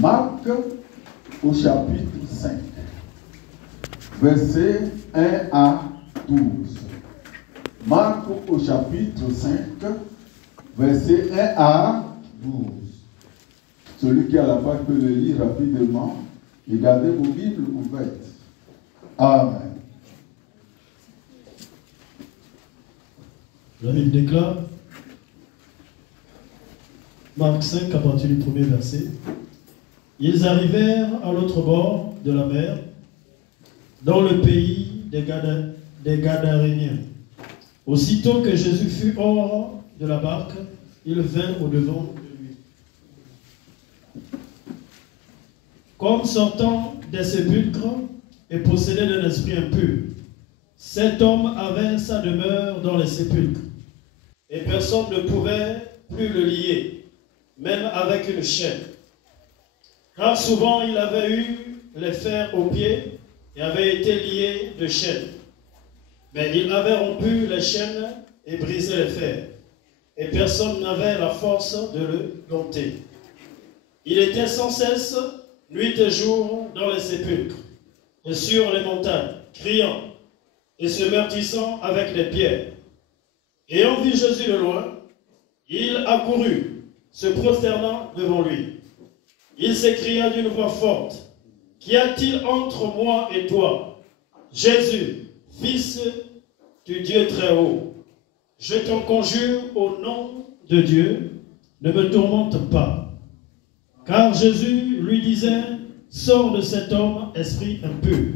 Marc au chapitre 5, versets 1 à 12. Marc au chapitre 5, versets 1 à 12. Celui qui a la page peut le lire rapidement et gardez vos Bibles ouvertes. Amen. La Bible déclare, Marc 5 à partir du premier verset. Ils arrivèrent à l'autre bord de la mer, dans le pays des Gadaréniens. Aussitôt que Jésus fut hors de la barque, il vint au-devant de lui. Comme sortant des sépulcres et possédé d'un esprit impur, cet homme avait sa demeure dans les sépulcres, et personne ne pouvait plus le lier, même avec une chaîne. Car souvent il avait eu les fers aux pieds et avait été lié de chaînes. Mais il avait rompu les chaînes et brisé les fers, et personne n'avait la force de le dompter. Il était sans cesse, nuit et jour, dans les sépulcres, et sur les montagnes, criant, et se meurtrissant avec les pierres. Ayant vu Jésus de loin, il accourut, se prosternant devant lui. Il s'écria d'une voix forte, « Qu'y a-t-il entre moi et toi, Jésus, Fils du Dieu très haut? Je t'en conjure au nom de Dieu, ne me tourmente pas. » Car Jésus lui disait, « Sors de cet homme, esprit impur. »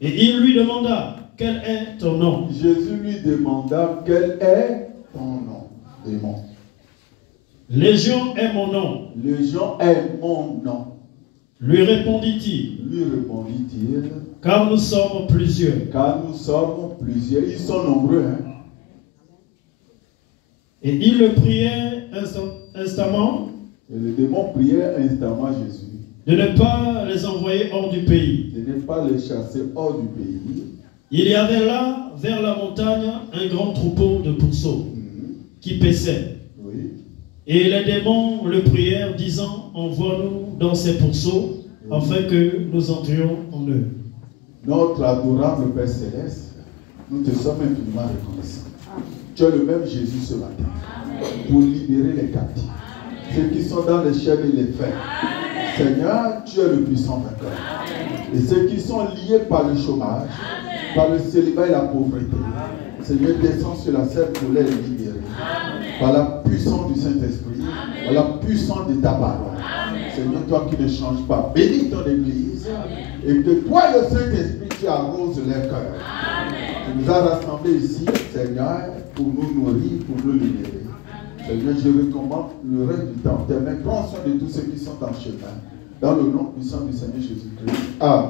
Et il lui demanda, « Quel est ton nom? » Jésus lui demanda, « Quel est ton nom, démon? » Légion est mon nom. Légion est mon nom. Lui répondit-il. Lui répondit-il. Car nous sommes plusieurs. Car nous sommes plusieurs. Ils sont nombreux. Hein? Et il le priait instamment. Et le démon priait instamment Jésus. De ne pas les envoyer hors du pays. De ne pas les chasser hors du pays. Il y avait là, vers la montagne, un grand troupeau de pourceaux qui paissaient. Oui. Et les démons le prièrent, disant, envoie-nous dans ces pourceaux, afin que nous entrions en eux. Notre adorable Père Céleste, nous te sommes infiniment reconnaissants. Tu es le même Jésus ce matin, pour libérer les captifs, ceux qui sont dans les chaînes et les fers. Seigneur, tu es le puissant vainqueur. Et ceux qui sont liés par le chômage, par le célibat et la pauvreté, Seigneur, descends sur la scène pour les libérer. Par la puissance du Saint-Esprit, par la puissance de ta parole. Seigneur, toi qui ne changes pas, bénis ton Église. Et que toi, le Saint-Esprit, tu arroses les cœurs. Tu nous as rassemblés ici, Seigneur, pour nous nourrir, pour nous libérer. Seigneur, je recommande le reste du temps. Tes mains, prends soin de tous ceux qui sont en chemin. Dans le nom puissant du Seigneur Jésus-Christ. Amen.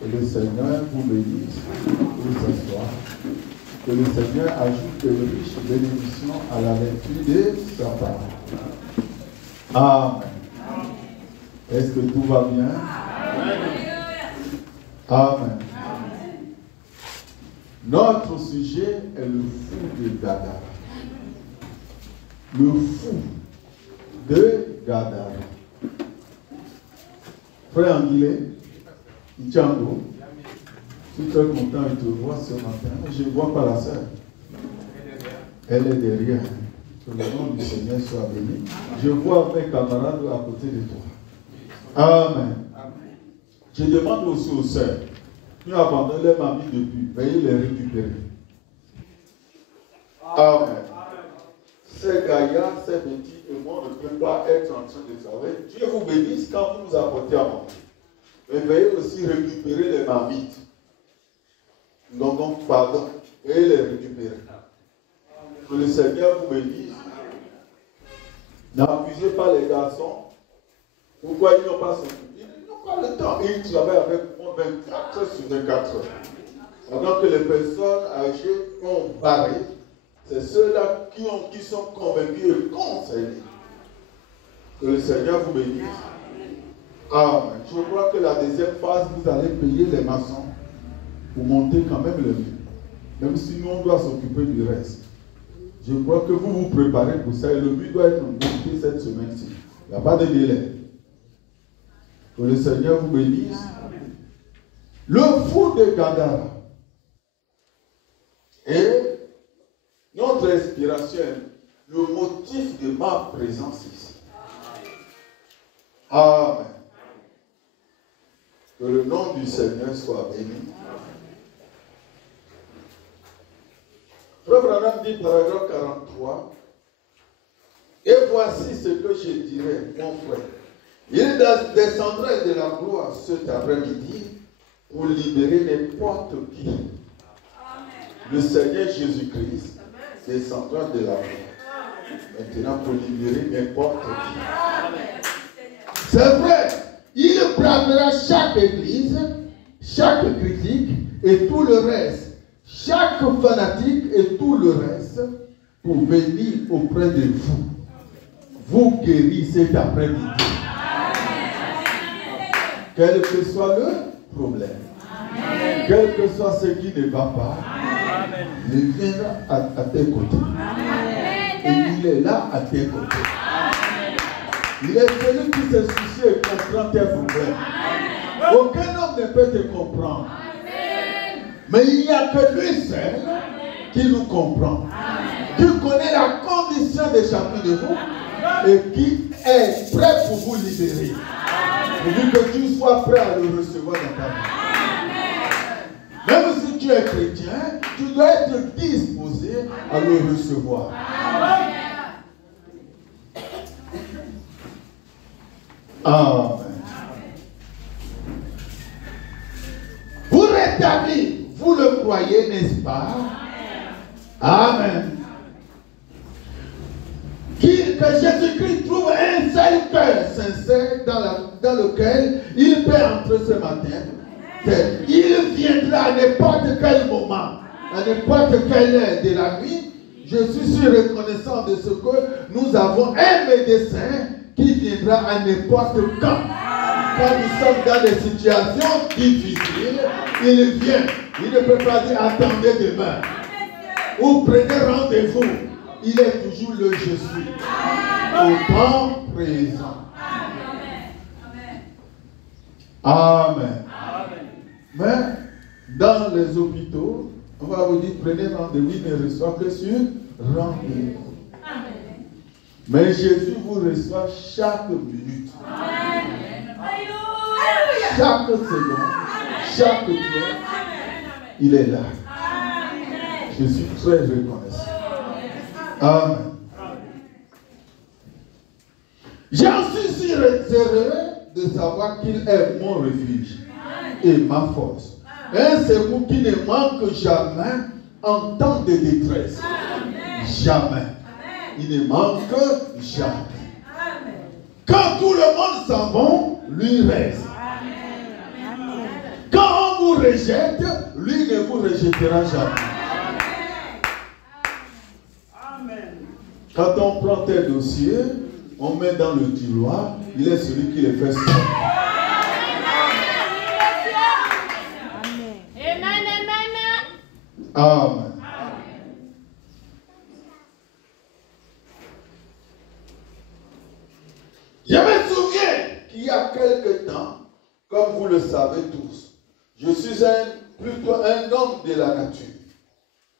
Que le Seigneur vous bénisse pour ce soir. Que le Seigneur ajoute de riches bénédictions à la lecture de sa parole. Amen. Est-ce que tout va bien? Amen. Notre sujet est le fou de Gadara. Le fou de Gadara. Frère Anguilé, Ichango, je suis très content de te voir ce matin. Je ne vois pas la sœur. Elle est derrière. Que le nom du Seigneur soit béni. Je vois mes camarades à côté de toi. Amen. Je demande aussi aux sœurs qui ont abandonné les mamies depuis, veuillez les récupérer. Amen. Ces gaillards, ces petits et moi ne peut pas être en train de travailler. Dieu vous bénisse quand vous nous apportez à manger. Mais veuillez aussi récupérer les marmites. Donc, pardon, veuillez les récupérer. Que le Seigneur vous bénisse. N'abusez pas les garçons. Pourquoi ils n'ont pas s'occupé? Ils n'ont pas le temps. Ils travaillent avec moi 24 heures sur 24 heures. Pendant que les personnes âgées ont barré, c'est ceux-là qui sont convaincus et concernés. Que le Seigneur vous bénisse. Amen. Je crois que la deuxième phase, vous allez payer les maçons pour monter quand même le mur. Même si nous, on doit s'occuper du reste. Je crois que vous vous préparez pour ça et le but doit être monté cette semaine-ci. Il n'y a pas de délai. Que le Seigneur vous bénisse. Le fou de Gadara. Et notre inspiration, le motif de ma présence ici. Amen. Que le nom du Seigneur soit béni. Frère Branham dit, paragraphe 43, et voici ce que je dirais, mon frère. Il descendrait de la gloire cet après-midi pour libérer n'importe qui. Le Seigneur Jésus-Christ descendra de la gloire. Maintenant pour libérer n'importe qui. C'est vrai, il bravera chaque église, chaque critique et tout le reste, chaque fanatique et tout le reste pour venir auprès de vous. Vous guérir cet après-midi. Quel que soit le problème, quel que soit ce qui ne va pas, il viendra à tes côtés. Et il est là à tes côtés. Il est celui qui se soucie et comprend tes problèmes. Aucun homme ne peut te comprendre. Mais il n'y a que lui seul qui nous comprend. Qui connaît la condition de chacun de vous et qui est prêt pour vous libérer. Pourvu que tu sois prêt à le recevoir dans ta vie. Même si tu es chrétien, tu dois être disposé à le recevoir. Amen. Vous rétablir, vous le croyez, n'est-ce pas? Amen. Que Jésus-Christ trouve un seul cœur sincère dans lequel il peut entrer ce matin. Il viendra à n'importe quel moment, à n'importe quelle heure de la nuit. Je suis reconnaissant de ce que nous avons un médecin qui viendra à n'importe quand. Quand nous sommes dans des situations difficiles, il vient. Il ne peut pas dire attendez demain. Ou prenez rendez-vous. Il est toujours le je suis. Au temps présent. Amen. Mais dans les hôpitaux, on va vous dire prenez rendez-vous, il ne reçoit que sur rendez-vous. Mais Jésus vous reçoit chaque minute. Chaque seconde, chaque pied, il est là. Je suis très reconnaissant. Amen. J'en suis heureux de savoir qu'il est mon refuge et ma force. Un secours qui ne manque jamais en temps de détresse. Jamais. Il ne manque jamais. Quand tout le monde s'en va, lui reste. Quand on vous rejette, lui ne vous rejettera jamais. Quand on prend tes dossiers, on met dans le tiroir, il est celui qui les fait sortir. Amen. Je me souviens qu'il y a quelque temps, comme vous le savez tous, je suis plutôt un homme de la nature.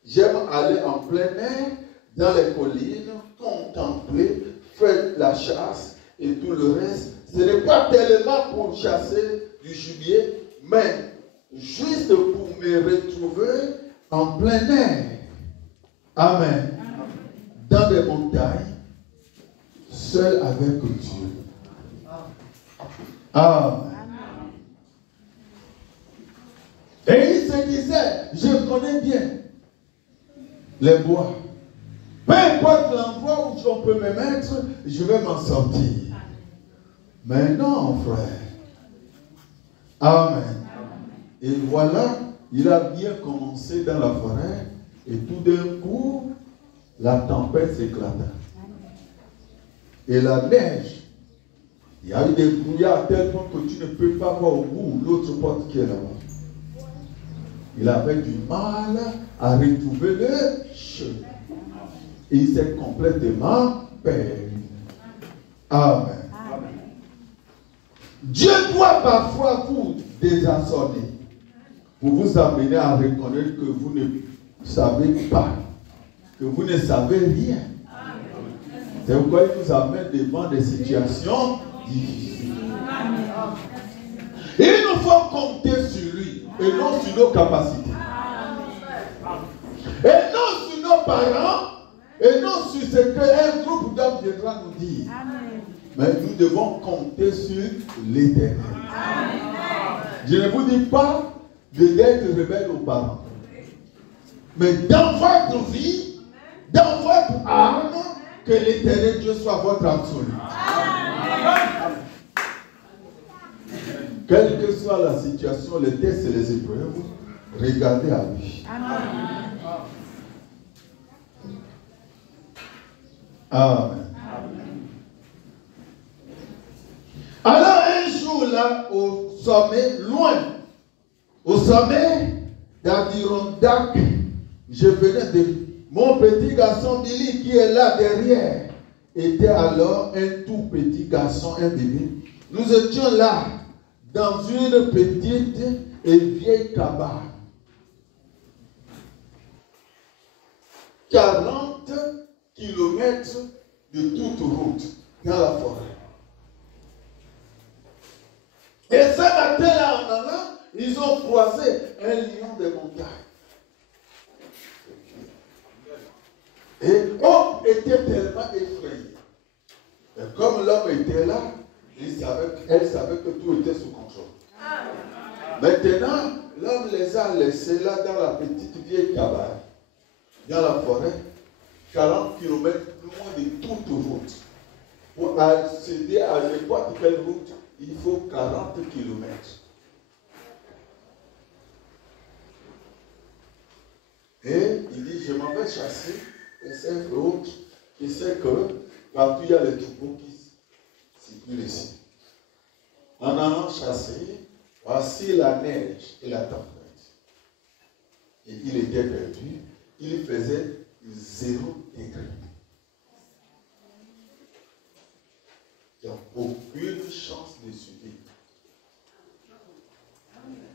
J'aime aller en plein air, dans les collines, contempler, faire la chasse et tout le reste. Ce n'est pas tellement pour chasser du gibier, mais juste pour me retrouver en plein air. Amen. Dans les montagnes, seul avec Dieu. Amen. Et il se disait, je connais bien les bois. Peu importe l'endroit où on peut me mettre, je vais m'en sortir. Mais non, frère. Amen. Et voilà, il a bien commencé dans la forêt, et tout d'un coup, la tempête s'éclata. Et la neige, il y a eu des brouillards à tel point que tu ne peux pas voir au bout l'autre porte qui est là-bas. Il avait du mal à retrouver le chemin. Et il s'est complètement perdu. Amen. Dieu doit parfois vous désarçonner pour vous amener à reconnaître que vous ne savez pas, que vous ne savez rien. C'est pourquoi il nous amène devant des situations difficiles. Il nous faut compter sur lui et non sur nos capacités. Et non sur nos parents et non sur ce qu'un groupe d'hommes viendra nous dire. Mais nous devons compter sur l'Éternel. Je ne vous dis pas d'être rebelle aux parents. Mais dans votre vie, dans votre âme, que l'Éternel Dieu soit votre absolu. Quelle que soit la situation, les tests et les épreuves, regardez à lui. Amen. Alors un jour là, au sommet, loin, au sommet d'Adirondack, je venais de... Mon petit garçon Billy qui est là derrière, était alors un tout petit garçon, un bébé. Nous étions là, dans une petite et vieille cabane. 40 kilomètres de toute route dans la forêt. Et ce matin-là, en allant, ils ont croisé un lion des montagnes. Et l'homme était tellement effrayé. Et comme l'homme était là, elle savait que tout était sous contrôle. Maintenant, l'homme les a laissés là dans la petite vieille cabane, dans la forêt, 40 km loin de toute route. Pour accéder à n'importe quelle route, il faut 40 km. Et il dit, je m'en vais chasser. Et c'est l'autre qui sait que partout il y a les troupeaux qui circulent ici. En allant chasser, voici la neige et la tempête. Et il était perdu. Il faisait 0 degré. Il n'y a aucune chance de survivre.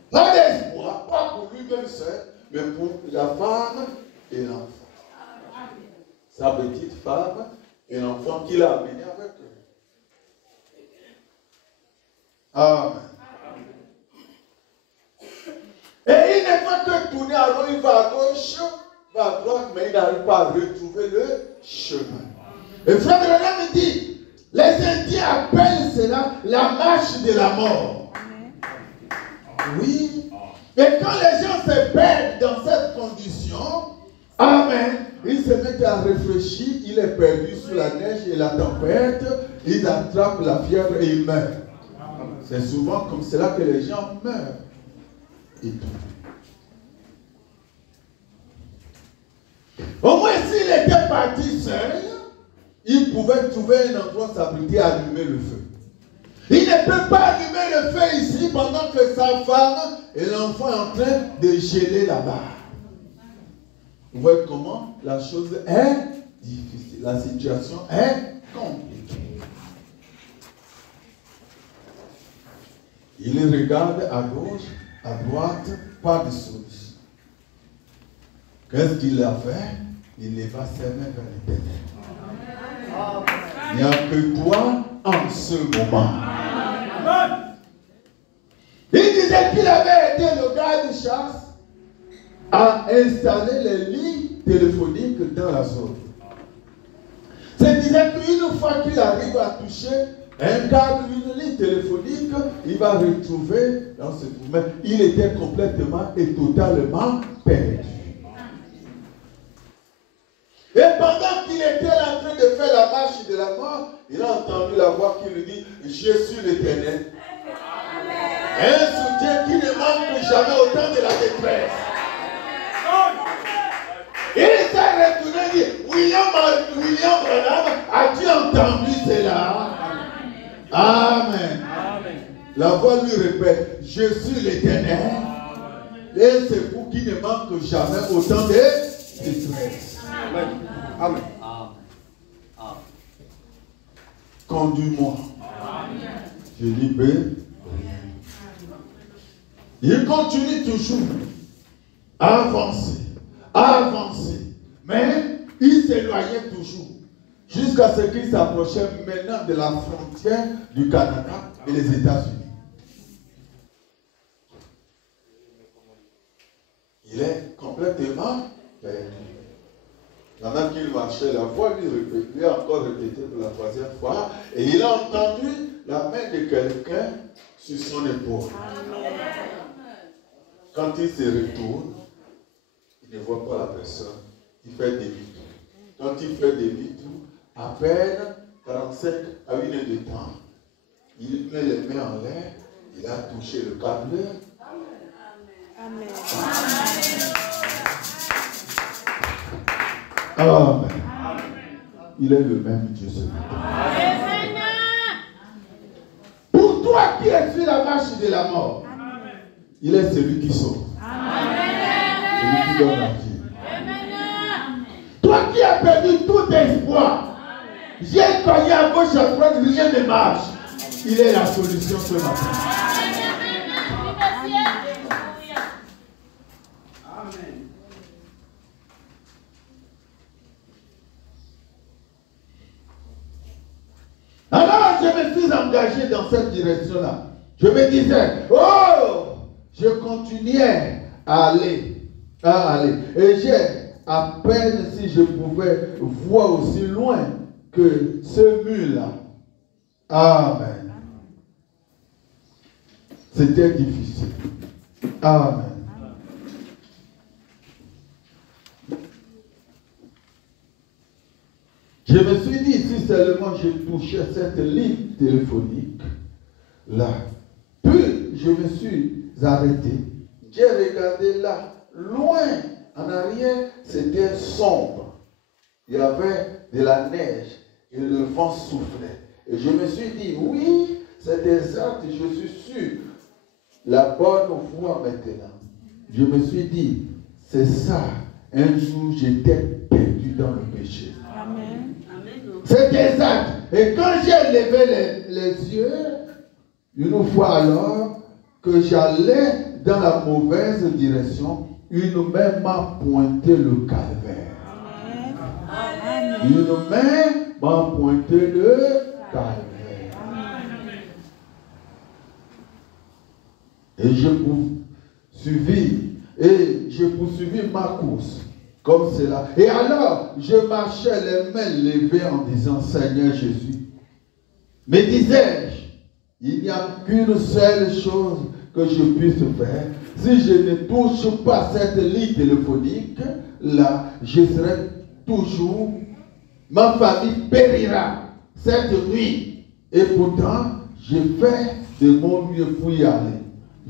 Pas d'espoir, pas pour lui-même seul, mais pour la femme et l'enfant. Sa petite femme et l'enfant qu'il a amené avec eux. Amen. Et il n'est pas que tourner à droite, il va à gauche, va à droite, mais il n'arrive pas à retrouver le chemin. Et frère Branham me dit, les Indiens appellent cela la marche de la mort. Oui. Et quand les gens se perdent dans cette condition, amen, ils se mettent à réfléchir, il est perdu sous la neige et la tempête, ils attrapent la fièvre et ils meurent. C'est souvent comme cela que les gens meurent. Et tout. Au moins s'il était parti seul, il pouvait trouver un endroit s'abriter et allumer le feu. Il ne peut pas allumer le feu ici pendant que sa femme et l'enfant est en train de geler là-bas. Vous voyez comment la chose est difficile. La situation est compliquée. Il regarde à gauche, à droite, pas de solution. Qu'est-ce qu'il a fait? Il leva ses mains vers l'Éternel. Il n'y a que toi en ce moment. Il disait qu'il avait aidé le gars de chasse à installer les lignes téléphoniques dans la zone. C'est-à-dire qu'une fois qu'il arrive à toucher un câble, une ligne téléphonique, il va retrouver dans ce mouvement. Il était complètement et totalement perdu. Et pendant qu'il était là en train de faire la marche de la mort, il a entendu la voix qui lui dit, je suis l'Éternel. Un soutien qui ne manque jamais au temps de la détresse. Il s'est retourné et dit, William Branham, as-tu entendu cela? Amen. La voix lui répète, je suis l'Éternel. Et c'est vous qui ne manque jamais au temps de détresse. Amen. Amen. Conduis-moi. te libère. Il continue toujours à avancer. Mais il s'éloignait toujours. Jusqu'à ce qu'il s'approchait maintenant de la frontière du Canada et les États-Unis. Il est complètement perdu. Pendant qu'il marchait, la voix lui a encore répété pour la troisième fois. Et il a entendu la main de quelqu'un sur son épaule. Quand il se retourne, il ne voit pas la personne. Il fait demi-tour. Quand il fait demi-tour, à peine 45 à 1 minute de temps, il met les mains en l'air, il a touché le câbleur. Amen. Amen. Il est le même Dieu ce matin. Pour toi qui es sur la marche de la mort, il est celui qui sauve. Celui qui donne la vie. Toi qui as perdu tout espoir, j'ai cogné à gauche à droite, rien ne marche. Il est la solution ce matin. Alors je me suis engagé dans cette direction-là. Je me disais, oh, je continuais à aller. Et j'ai à peine si je pouvais voir aussi loin que ce mur-là. Amen. C'était difficile. Amen. Je me suis dit, si seulement je touchais cette ligne téléphonique, là, puis je me suis arrêté. J'ai regardé là, loin, en arrière, c'était sombre. Il y avait de la neige et le vent soufflait. Et je me suis dit, oui, c'est exact, je suis sûr. La bonne voie maintenant. Je me suis dit, c'est ça. Un jour, j'étais perdu dans le péché. Amen. C'est exact. Et quand j'ai levé les yeux, une fois alors que j'allais dans la mauvaise direction, une main m'a pointé le calvaire. Amen. Une main m'a pointé le calvaire. Amen. Et j'ai poursuivi ma course comme cela. Et alors, je marchais les mains levées en disant, Seigneur Jésus, me disais-je, il n'y a qu'une seule chose que je puisse faire. Si je ne touche pas cette ligne téléphonique, là, je serai toujours, ma famille périra cette nuit. Et pourtant, j'ai fait de mon mieux pour y aller.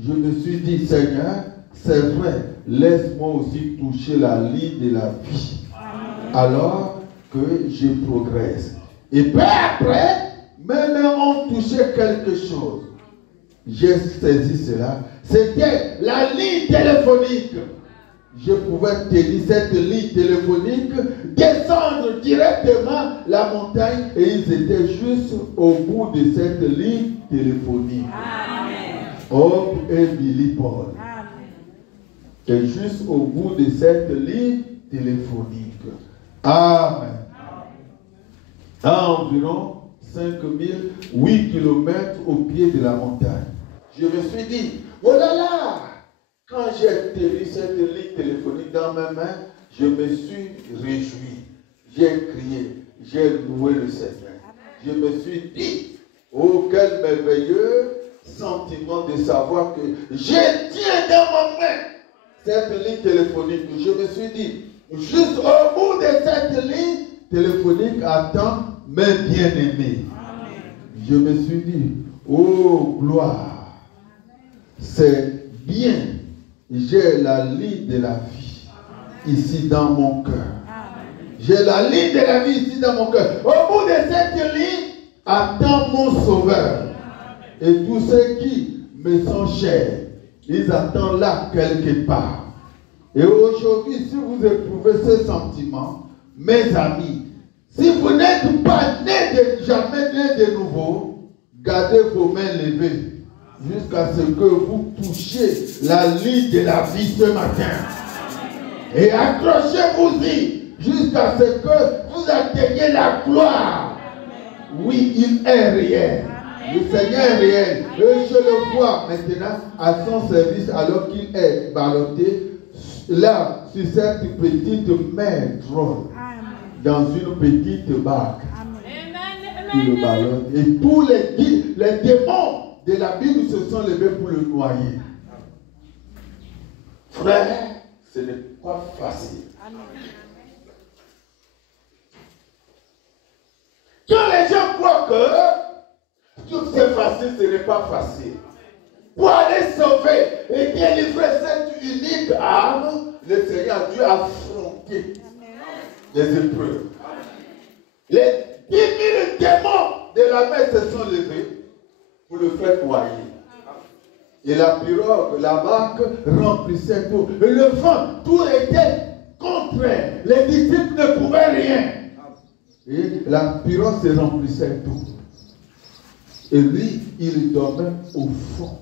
Je me suis dit, Seigneur, c'est vrai, laisse-moi aussi toucher la ligne de la vie. Alors que je progresse. Et peu après, mes mains ont touché quelque chose. J'ai saisi cela. C'était la ligne téléphonique. Je pouvais tenir cette ligne téléphonique, descendre directement la montagne et ils étaient juste au bout de cette ligne téléphonique. Hope et Billy Paul. Et juste au bout de cette ligne téléphonique. Amen. À environ 5008 km au pied de la montagne. Je me suis dit, oh là là, quand j'ai tenu cette ligne téléphonique dans mes mains, je me suis réjoui. J'ai crié, j'ai loué le Seigneur. Je me suis dit, oh quel merveilleux sentiment de savoir que je tiens dans ma main cette ligne téléphonique. Je me suis dit, juste au bout de cette ligne téléphonique, attends mes bien-aimés. Je me suis dit, oh gloire, c'est bien, j'ai la ligne de la vie ici dans mon cœur. J'ai la ligne de la vie ici dans mon cœur. Au bout de cette ligne, attends mon sauveur. Et tous ceux qui me sont chers, ils attendent là quelque part. Et aujourd'hui, si vous éprouvez ce sentiment, mes amis, si vous n'êtes pas jamais né de nouveau, Gardez vos mains levées jusqu'à ce que vous touchiez la ligne de la vie ce matin. Et accrochez-vous-y jusqu'à ce que vous atteigniez la gloire. Oui, il est réel. Le Seigneur est réel. Et je le vois maintenant à son service alors qu'il est ballotté là sur cette petite mer drôle dans une petite barque. Il le ballotte. Et tous les démons de la Bible se sont levés pour le noyer. Frère, ce n'est pas facile. Quand les gens croient que tout c'est facile, ce n'est pas facile. Pour aller sauver et délivrer cette unique âme, le Seigneur a dû affronter les épreuves. Les 10 000 démons de la mer se sont levés pour le faire noyer. Et la pirogue, la barque remplissait tout. Et le vent, tout était contraire. Les disciples ne pouvaient rien. Et la pirogue se remplissait tout. Et lui, il dormait au fond,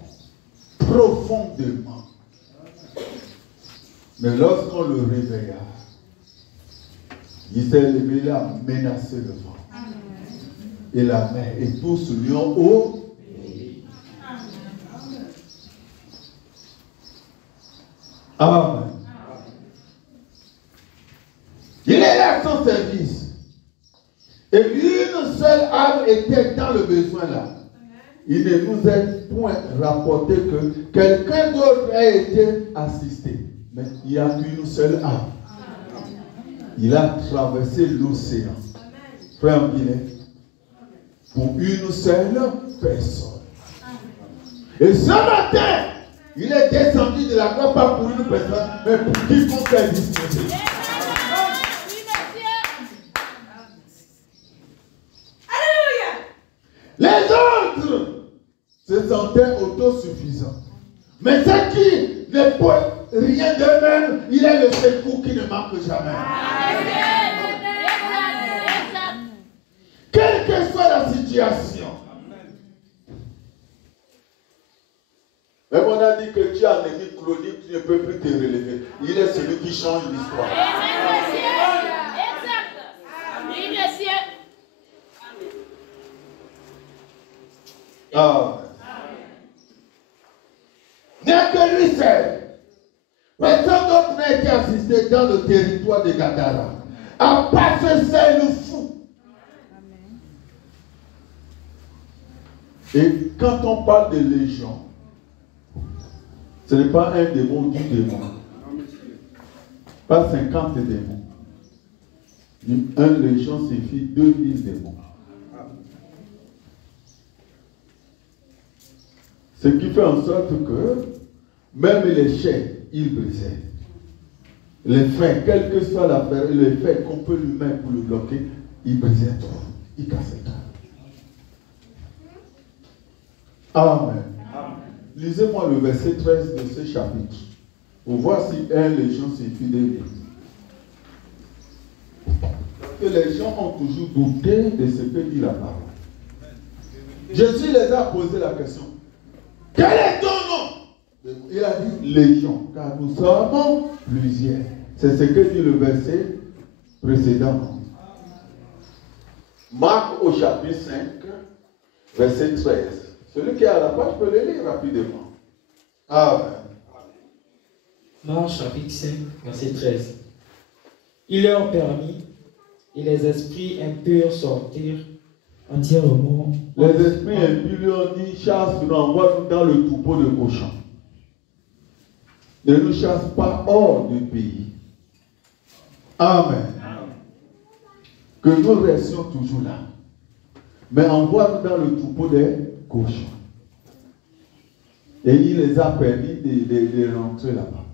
profondément. Mais lorsqu'on le réveilla, il s'est levé, il a menacé le vent. Et la mer, et tous lui ont obéi. Amen. Il est là à son service. Et une seule âme était dans le besoin là. Il ne nous est point rapporté que quelqu'un d'autre a été assisté. Mais il n'y a qu'une seule âme. Il a traversé l'océan. Frère Guinet, pour une seule personne. Et ce matin, il est descendu de la croix pas pour une personne, mais pour quiconque est disposé. Les autres se sentaient autosuffisants. Mais ceux qui ne peuvent rien d'eux-mêmes, il est le secours qui ne manque jamais. Quelle que soit la situation. Même on a dit que tu as un ennemi chronique, tu ne peux plus te relever. Il est celui qui change l'histoire. Ah. N'est que lui seul. Personne d'autre n'a été assisté dans le territoire de Gadara. À part ce seul fou. Et quand on parle de légion, ce n'est pas un démon du démon. Pas 50 démons. Une légion suffit 2000 démons. Ce qui fait en sorte que même les chaînes, ils brisaient. Les freins, quel que soit l'affaire, les faits qu'on peut lui mettre pour le bloquer, il brisait tout. Il cassait tout. Amen. Lisez-moi le verset 13 de ce chapitre. Pour voir si un légion suffit de lui. Parce que les gens ont toujours douté de ce que dit la parole. Jésus les a posé la question. Quel est ton nom? Il a dit légion, car nous sommes plusieurs. C'est ce que dit le verset précédent. Marc au chapitre 5, verset 13. Celui qui a la page peut le lire rapidement. Amen. Marc chapitre 5, verset 13. Il leur permit, et les esprits impurs sortirent entièrement. Les esprits impurs lui ont dit, chasse-nous, envoie-nous dans le troupeau de cochons. Ne nous chasse pas hors du pays. Amen. Que nous restions toujours là. Mais envoie-nous dans le troupeau des cochons. Et il les a permis de rentrer là-bas.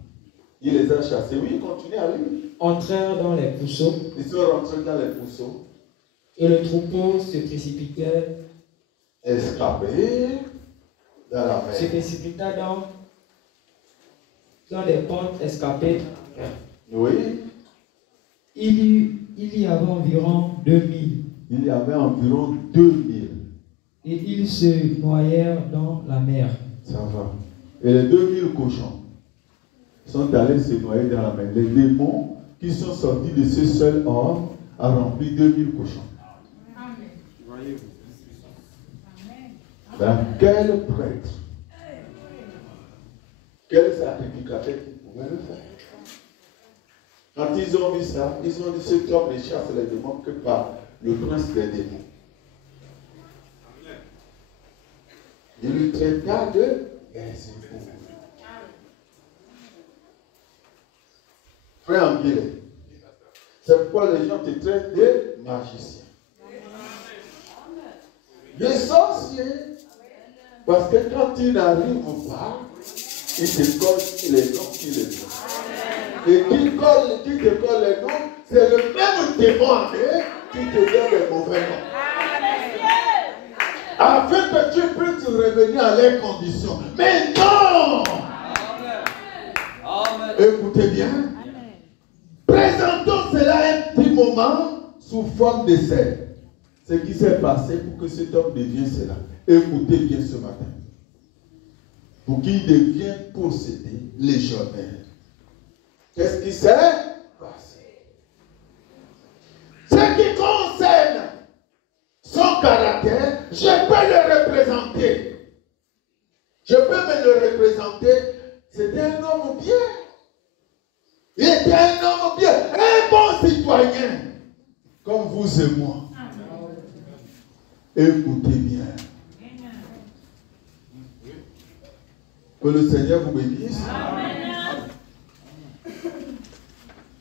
Il les a chassés. Oui, continuez à lire. Entrèrent dans les pousseaux. Ils sont rentrés dans les pousseaux. Et le troupeau se précipitait. Escapé dans la mer. Se précipita dans les pentes escapées. Oui. Il y avait environ 2000. Il y avait environ 2000. et ils se noyèrent dans la mer. Ça va. Et les 2000 cochons sont allés se noyer dans la mer. Les démons qui sont sortis de ce seul homme a rempli 2000 cochons. Ben, quel prêtre, quel sacrificateur qui pouvait le faire? Quand ils ont vu ça, ils ont dit cet homme ne chasse les démons que par le prince des démons. Il lui traita de Belzébuth. Frère Anguille, c'est pourquoi les gens te traitent de magicien, de sorcier. Parce que quand tu n'arrives pas, ils te collent les noms qui les donnent. Et qui te colle les noms, c'est le même démon en eux qui te donne les mauvais noms. Afin que tu puisses revenir à leurs conditions. Mais non! Écoutez bien. Présentons cela un petit moment sous forme de scène. Ce qui s'est passé pour que cet homme devienne cela. Écoutez bien ce matin. Pour qu'il devienne posséder légionnaire. Qu'est-ce qui s'est passé? Ce qui concerne son caractère, je peux le représenter. Je peux me le représenter. C'était un homme bien. Il était un homme bien, un bon citoyen, comme vous et moi. Écoutez bien. Que le Seigneur vous bénisse.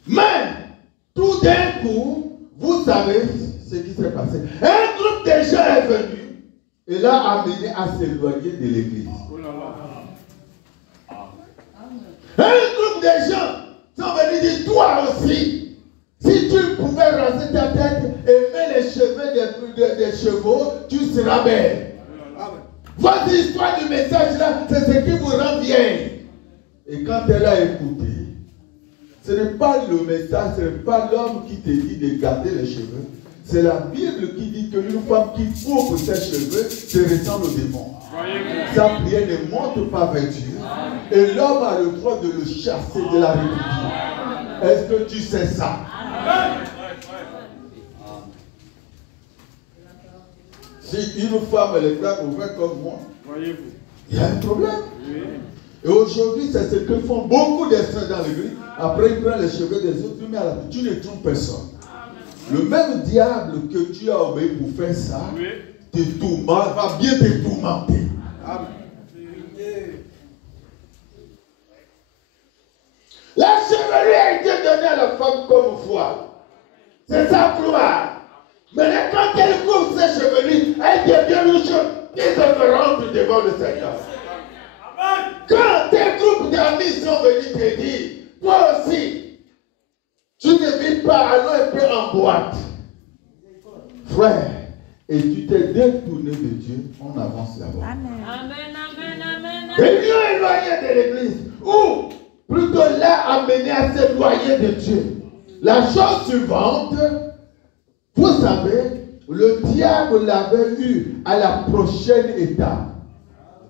Mais, tout d'un coup, vous savez ce qui s'est passé. Un groupe de gens est venu et l'a amené à s'éloigner de l'église. Un groupe de gens sont venus dire, toi aussi, si tu pouvais raser ta tête et mettre les cheveux des chevaux, tu seras belle. Votre histoire du message là, c'est ce qui vous rend vieille. Et quand elle a écouté, ce n'est pas le message, ce n'est pas l'homme qui te dit de garder les cheveux. C'est la Bible qui dit qu'une femme qui coupe ses cheveux se ressemble au démon. Sa prière ne monte pas vers Dieu. Et l'homme a le droit de le chasser de la religion. Est-ce que tu sais ça? Si une femme elle est bien ouverte comme moi, il y a un problème. Et aujourd'hui, c'est ce que font beaucoup de frères dans l'église. Après, ils prennent les cheveux des autres, tu ne trompes personne. Le même diable que tu as obéi pour faire ça, te tourmente, va bien te tourmenter. La chevalerie a été donnée à la femme comme voile. C'est sa gloire. Mais quand elle coupe ses chevelures, elle devient rouge. Ils se rentrent devant le Seigneur. Quand tes groupes d'amis sont venus te dire, toi aussi, tu ne vis pas, allons un peu en boîte. Frère, et tu t'es détourné de Dieu, on avance là-bas. Amen. Et Dieu est éloigné de l'église. Ou plutôt l'a amené à s'éloigner de Dieu. La chose suivante, vous savez, le diable l'avait eu à la prochaine étape.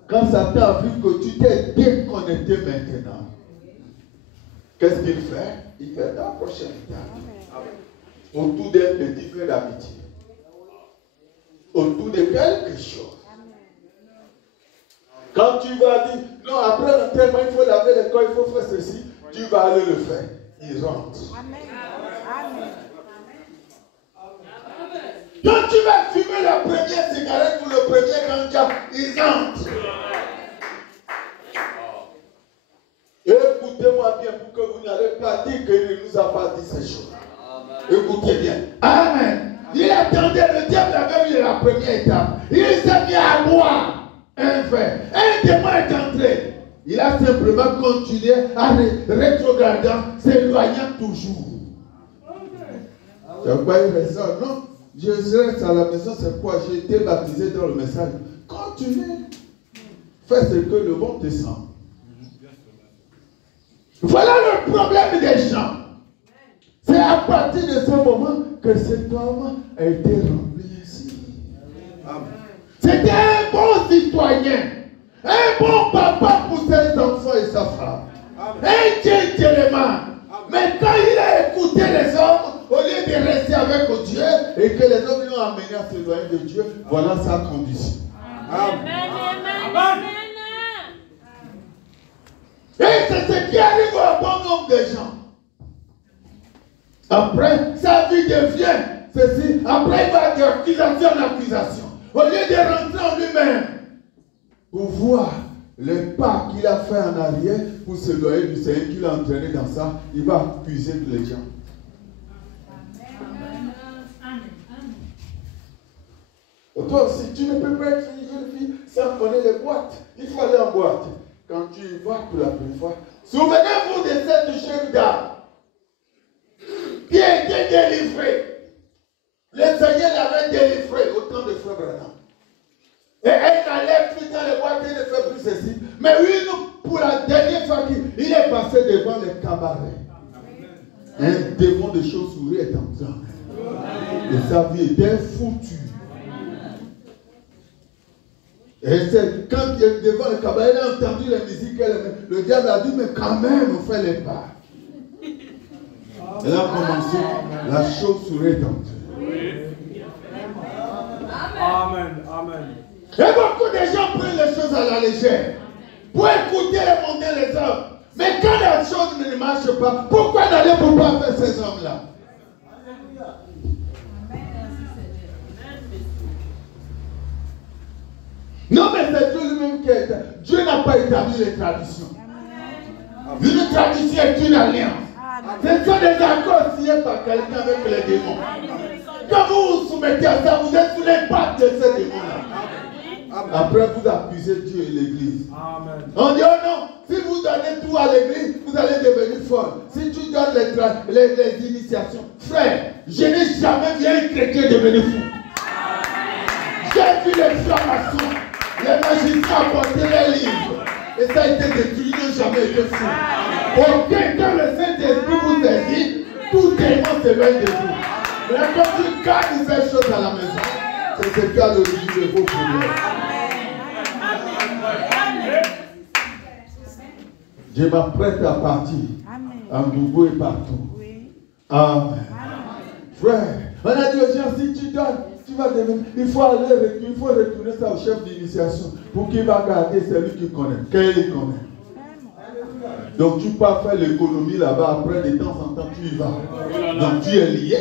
Quand Satan a vu que tu t'es déconnecté maintenant, qu'est-ce qu'il fait? Il fait la prochaine étape. Autour d'un petit peu d'amitié. Autour de quelque chose. Quand tu vas dire, non, après l'enterrement, il faut laver les corps, il faut faire ceci, tu vas aller le faire. Il rentre. Amen. Quand tu vas fumer la première cigarette ou le premier ganja, il rentre. Écoutez-moi bien pour que vous n'allez pas dire qu'il ne nous a pas dit ces choses. Écoutez bien. Amen. Il attendait, le diable avait eu la première étape. Il s'est mis à boire un verre. Un démon est entré. Il a simplement continué à rétrograder, s'éloignant toujours. C'est pourquoi il raisonne. Non, je reste à la maison, c'est pourquoi j'ai été baptisé dans le message. Continue. Fais ce que le bon te sent. Voilà le problème des gens. C'est à partir de ce moment que cet homme a été rempli ici. C'était un bon citoyen, un bon papa pour ses enfants et sa femme. Un gentleman. Mais quand il a écouté les hommes, au lieu de rester avec Dieu, et que les hommes l'ont amené à s'éloigner de Dieu, voilà sa condition. Amen. Et c'est ce qui arrive au bon nombre de gens. Après, sa vie devient ceci. Après, il va d'accusation en accusation. Au lieu de rentrer en lui-même, pour voir les pas qu'il a fait en arrière, pour s'éloigner du Seigneur qu'il a entraîné dans ça, il va accuser les gens. Toi aussi, tu ne peux pas être une jeune fille sans connaître les boîtes. Il faut aller en boîte. Quand tu y vas pour la première fois, souvenez-vous de cette jeune dame qui a été délivrée. Le Seigneur l'avait délivrée au temps de Frère Branham. Et elle n'allait plus dans les boîtes, elle ne fait plus ceci. Mais pour la dernière fois, il est passé devant les cabarets. Un démon de chauve-souris est entré. Et sa vie était foutue. Et c'est quand il est devant le cabaret, il a entendu la musique, le diable a dit, mais quand même, on fait les pas. Elle a commencé, la chauve-souris est entrée. Amen. Amen. Et beaucoup de gens prennent les choses à la légère pour écouter les mondains, les hommes. Mais quand la chose ne marche pas, pourquoi n'allez-vous pas faire ces hommes-là? Non, mais c'est Dieu lui-même qui est. Dieu n'a pas établi les traditions. Une tradition est une alliance. Ce sont des accords signés par quelqu'un avec les démons. Quand vous vous soumettez à ça, vous êtes sous l'impact de ces démons-là. Après, vous accusez Dieu et l'Église. On dit, oh non, si vous donnez tout à l'Église, vous allez devenir folle. Si tu donnes les initiations, frère, je n'ai jamais vu un chrétien devenir fou. J'ai vu les francs-maçons, les magiciens apporter les livres. Et ça a été détruit, ils n'ont jamais été fous. Aucun, quand le Saint-Esprit vous saisit, tout démon s'éloigne de vous. Mais quand tu gardes ces choses à la maison, c'est ce qui a l'origine de vos problèmes. Je m'apprête à partir. À Mbougou et partout. Amen. Frère, on a dit aux gens, si tu donnes, tu vas devenir. Il faut retourner ça au chef d'initiation pour qu'il va garder celui qui connaît. Qu'il connaît. Donc tu peux faire l'économie là-bas, après de temps en temps tu y vas. Donc tu es lié.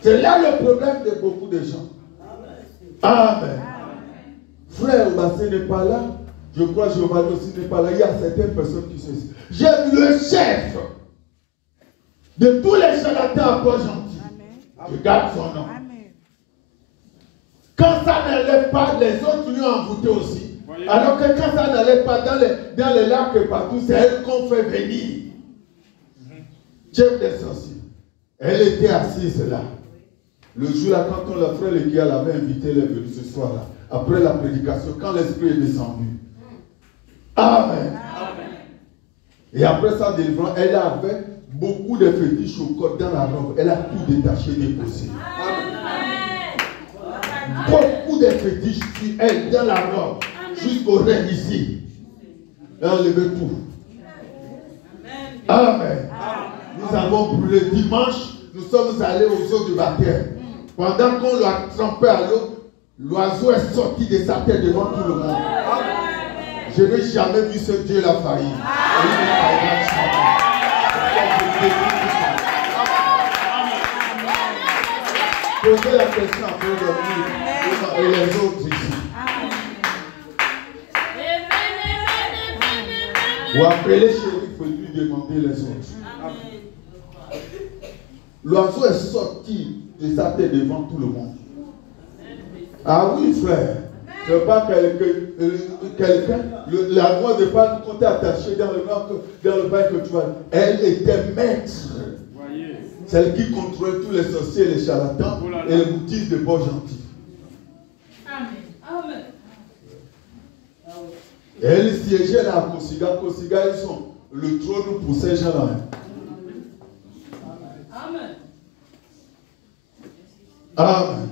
C'est là le problème de beaucoup de gens. Amen. Frère, ce n'est pas là. Je crois que Jéhovah aussi n'est pas là. Il y a certaines personnes qui se disent. J'ai vu le chef de tous les charlatans à peau gentil. Je garde son nom. Quand ça n'allait pas, les autres lui ont envoûté aussi. Alors que quand ça n'allait pas dans les lacs et partout, c'est elle qu'on fait venir. Chef des sorciers. Elle était assise là. Le jour-là, quand on l'a frère qui l'avait invité, elle est venue ce soir-là. Après la prédication, quand l'Esprit est descendu. Amen. Et après sa délivrance, elle avait beaucoup de fétiches au corps dans la robe. Elle a tout détaché, déposé. Beaucoup de fétiches sur elle dans la robe. Jusqu'au rein ici. Elle a enlevé tout. Amen. Nous avons brûlé dimanche. Nous sommes allés aux eaux du baptême. Pendant qu'on l'a trempé à l'eau, l'oiseau est sorti de sa tête devant tout le monde. Je n'ai jamais vu ce Dieu-là faillir. Posez la question après de nous et les autres ici. Ou appelez chez lui, il faut lui demander les autres. L'oiseau est sorti de sa tête devant tout le monde. Ah oui, frère. Ce n'est pas quelqu'un, la noix de palme qu'on t'a attachée dans le bain que tu as. Elle était maître. Celle qui contrôlait tous les sorciers, les charlatans et les boutistes de beaux gentils. Amen. Et elle siégeait là à Kosiga. Kosiga, ils sont le trône pour ces gens-là. Amen.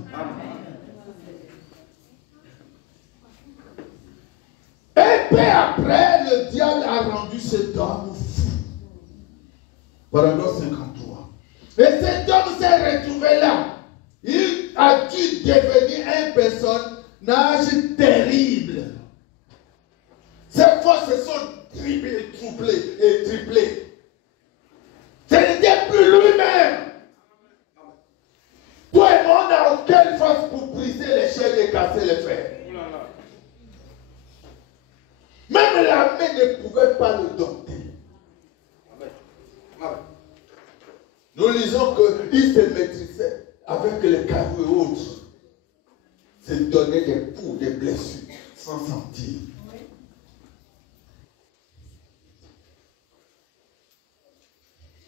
peu après, le diable a rendu cet homme fou. Paragraphe 53. Et cet homme s'est retrouvé là. Il a dû devenir un personnage terrible. Ses forces se sont troublées et triplées. Ce n'était plus lui-même. Toi et moi, on n'a aucune force pour briser les chaînes et casser les fers. Même l'armée ne pouvait pas le dompter. Nous lisons qu'il se maîtrisait avec les cailloux et autres. Se donnait des coups, des blessures, sans sentir.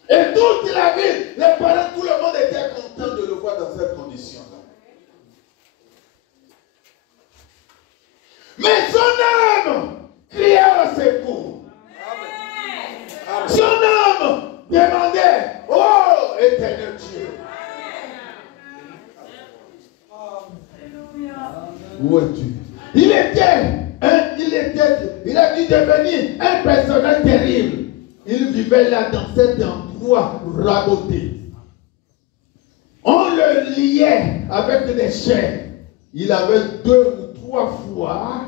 Et toute la ville, les parents, tout le monde était content de le voir dans cette condition-là. Mais son âme criait au secours. Son âme demandait, oh éternel Dieu. Où es-tu? Il a dû devenir un personnage terrible. Il vivait là dans cet endroit raboté. On le liait avec des chaînes. Il avait 2 ou 3 fois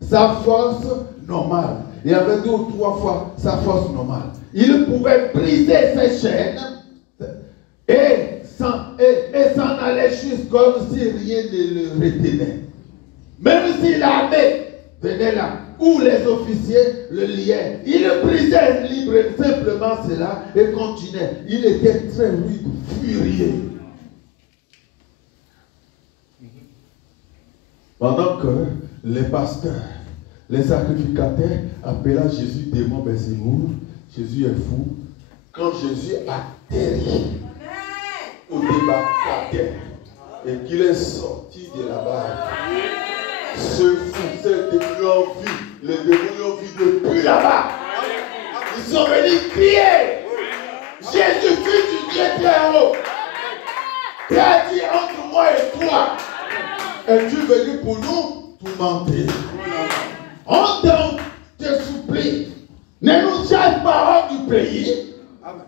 sa force normale. Il avait 2 ou 3 fois sa force normale. Il pouvait briser ses chaînes et s'en aller juste comme si rien ne le retenait. Même si l'armée venait là, où les officiers le liaient, il brisait libre simplement cela et continuait. Il était très rude, furieux. Pendant que les pasteurs, les sacrificateurs appelaient Jésus démon Belzéboul, Jésus est fou. Quand Jésus atterrit au débarcadère et qu'il est sorti de là-bas, ce fou, ces démons ont vu, les démons ont vu depuis là-bas. Ils sont venus crier. Jésus, fils du Dieu très haut, tu as dit entre moi et toi, es-tu venu pour nous tourmenter? On te supplie, ne nous chasse pas hors du pays. Amen.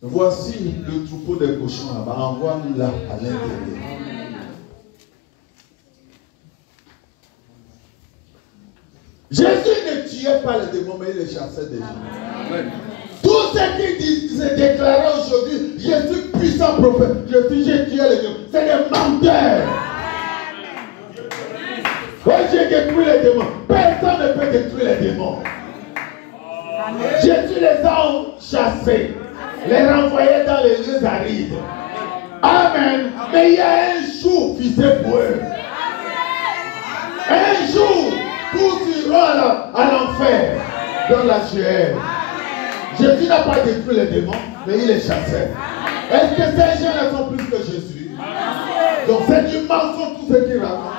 Voici le troupeau des cochons là-bas, envoie-nous là à l'intérieur. Jésus ne tuait pas les démons, mais il les chassait des gens. Tout ce qui se déclarait aujourd'hui, je suis puissant prophète, j'ai tué les démons, c'est des menteurs. Quand j'ai détruit les démons, personne ne peut détruire les démons. Jésus les a chassés, les renvoyés dans les lieux arides. Amen. Mais il y a un jour fixé pour eux. Un jour, tous iront à l'enfer, dans la chair. Jésus n'a pas détruit les démons, mais il les chassait. Est-ce que ces gens ne sont plus que Jésus? Donc c'est du mensonge tout ce qu'ils racontent.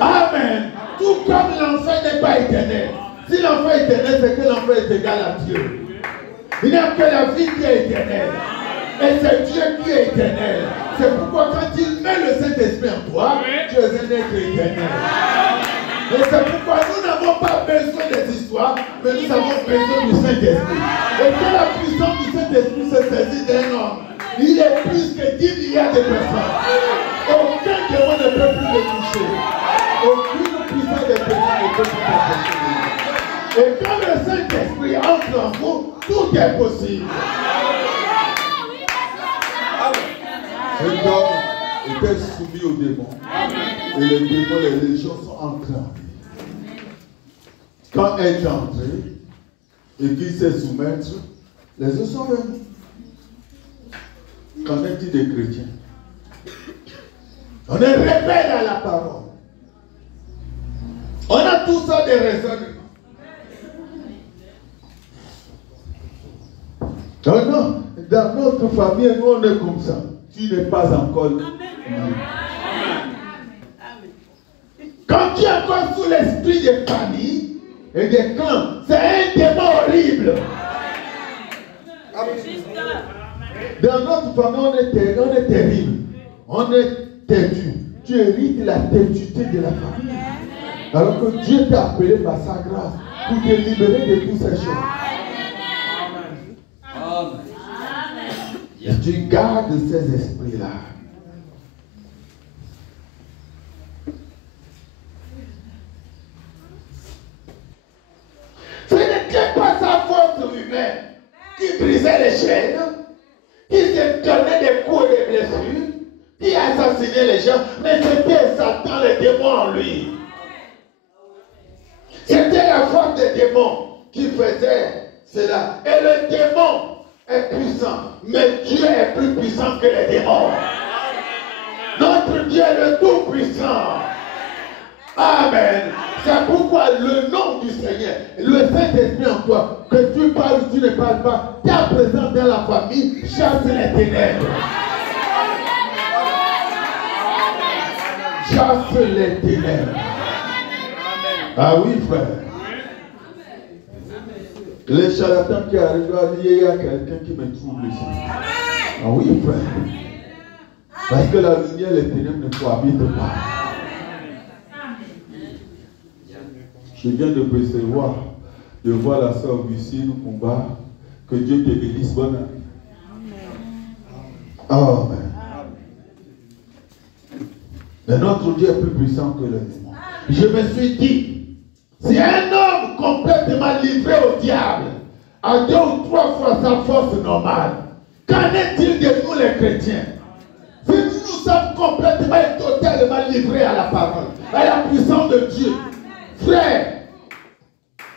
Amen. Tout comme l'enfer n'est pas éternel. Si l'enfer est éternel, c'est que l'enfer est égal à Dieu. Il n'y a que la vie qui est éternelle. Et c'est Dieu qui est éternel. C'est pourquoi quand il met le Saint-Esprit en toi, tu es un être éternel. Et c'est pourquoi nous n'avons pas besoin des histoires, mais nous avons besoin du Saint-Esprit. Et que la puissance du Saint-Esprit se saisit d'un homme. Il est plus que 10 milliards de personnes. Aucun démon ne peut plus le toucher. Aucune puissance de péché ne peut plus le toucher. Et quand le Saint-Esprit entre en vous, tout est possible. Cet homme était soumis aux démons. Et les démons, les légions sont entrés. Quand elle est entrée et qu'il s'est soumettre, les autres sont venus. Qu'en est-il des chrétiens? On est rebelle à la parole. On a tout ça des raisonnements. Non, dans notre famille, nous on est comme ça. Tu n'es pas encore. Amen. Quand tu es encore sous l'esprit des familles et des clans, c'est un démon horrible. Dans notre famille, on est terrible. On est têtu. Tu hérites la têtuité de la famille. Alors que Dieu t'a appelé par sa grâce pour te libérer de toutes ces choses. Et tu gardes ces esprits-là. Ce n'était pas sa force humaine qui brisait les chaînes, qui se donnait des coups et des blessures, qui assassinait les gens, mais c'était Satan, le démon en lui. C'était la force des démons qui faisait cela. Et le démon est puissant, mais Dieu est plus puissant que les démons. Notre Dieu est le Tout-Puissant. Amen. C'est pourquoi le nom du Seigneur, le Saint-Esprit en toi, que tu parles ou tu ne parles pas, ta présence dans la famille chasse les ténèbres. Chasse les ténèbres. Ah oui, frère. Les charlatans qui arrivent à dire, il y a quelqu'un qui me trouble ici. Ah oui, frère. Parce que la lumière et les ténèbres ne cohabitent pas. Je viens de percevoir, de voir la sœur Lucie nous combat. Que Dieu te bénisse, bonne année. Amen. Mais notre Dieu est plus puissant que le démon. Je me suis dit, si un homme complètement livré au diable a 2 ou 3 fois sa force normale, qu'en est-il de nous les chrétiens? Si nous sommes complètement et totalement livrés à la parole, à la puissance de Dieu, frère,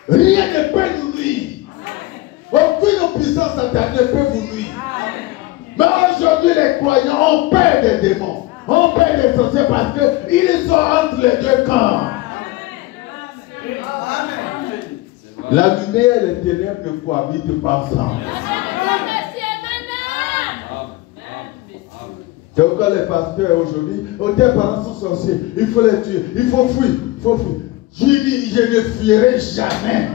rien ne peut nous nuire. Aucune puissance satanique ne peut vous nuire. Mais aujourd'hui, les croyants ont peur des démons, ont peur des sorciers parce qu'ils sont entre les deux camps. La lumière et les ténèbres ne cohabitent pas ensemble. C'est pourquoi les pasteurs aujourd'hui, tes parents sont sorciers, il faut les tuer, il faut fuir, il faut fuir. Je dis, je ne fuirai jamais.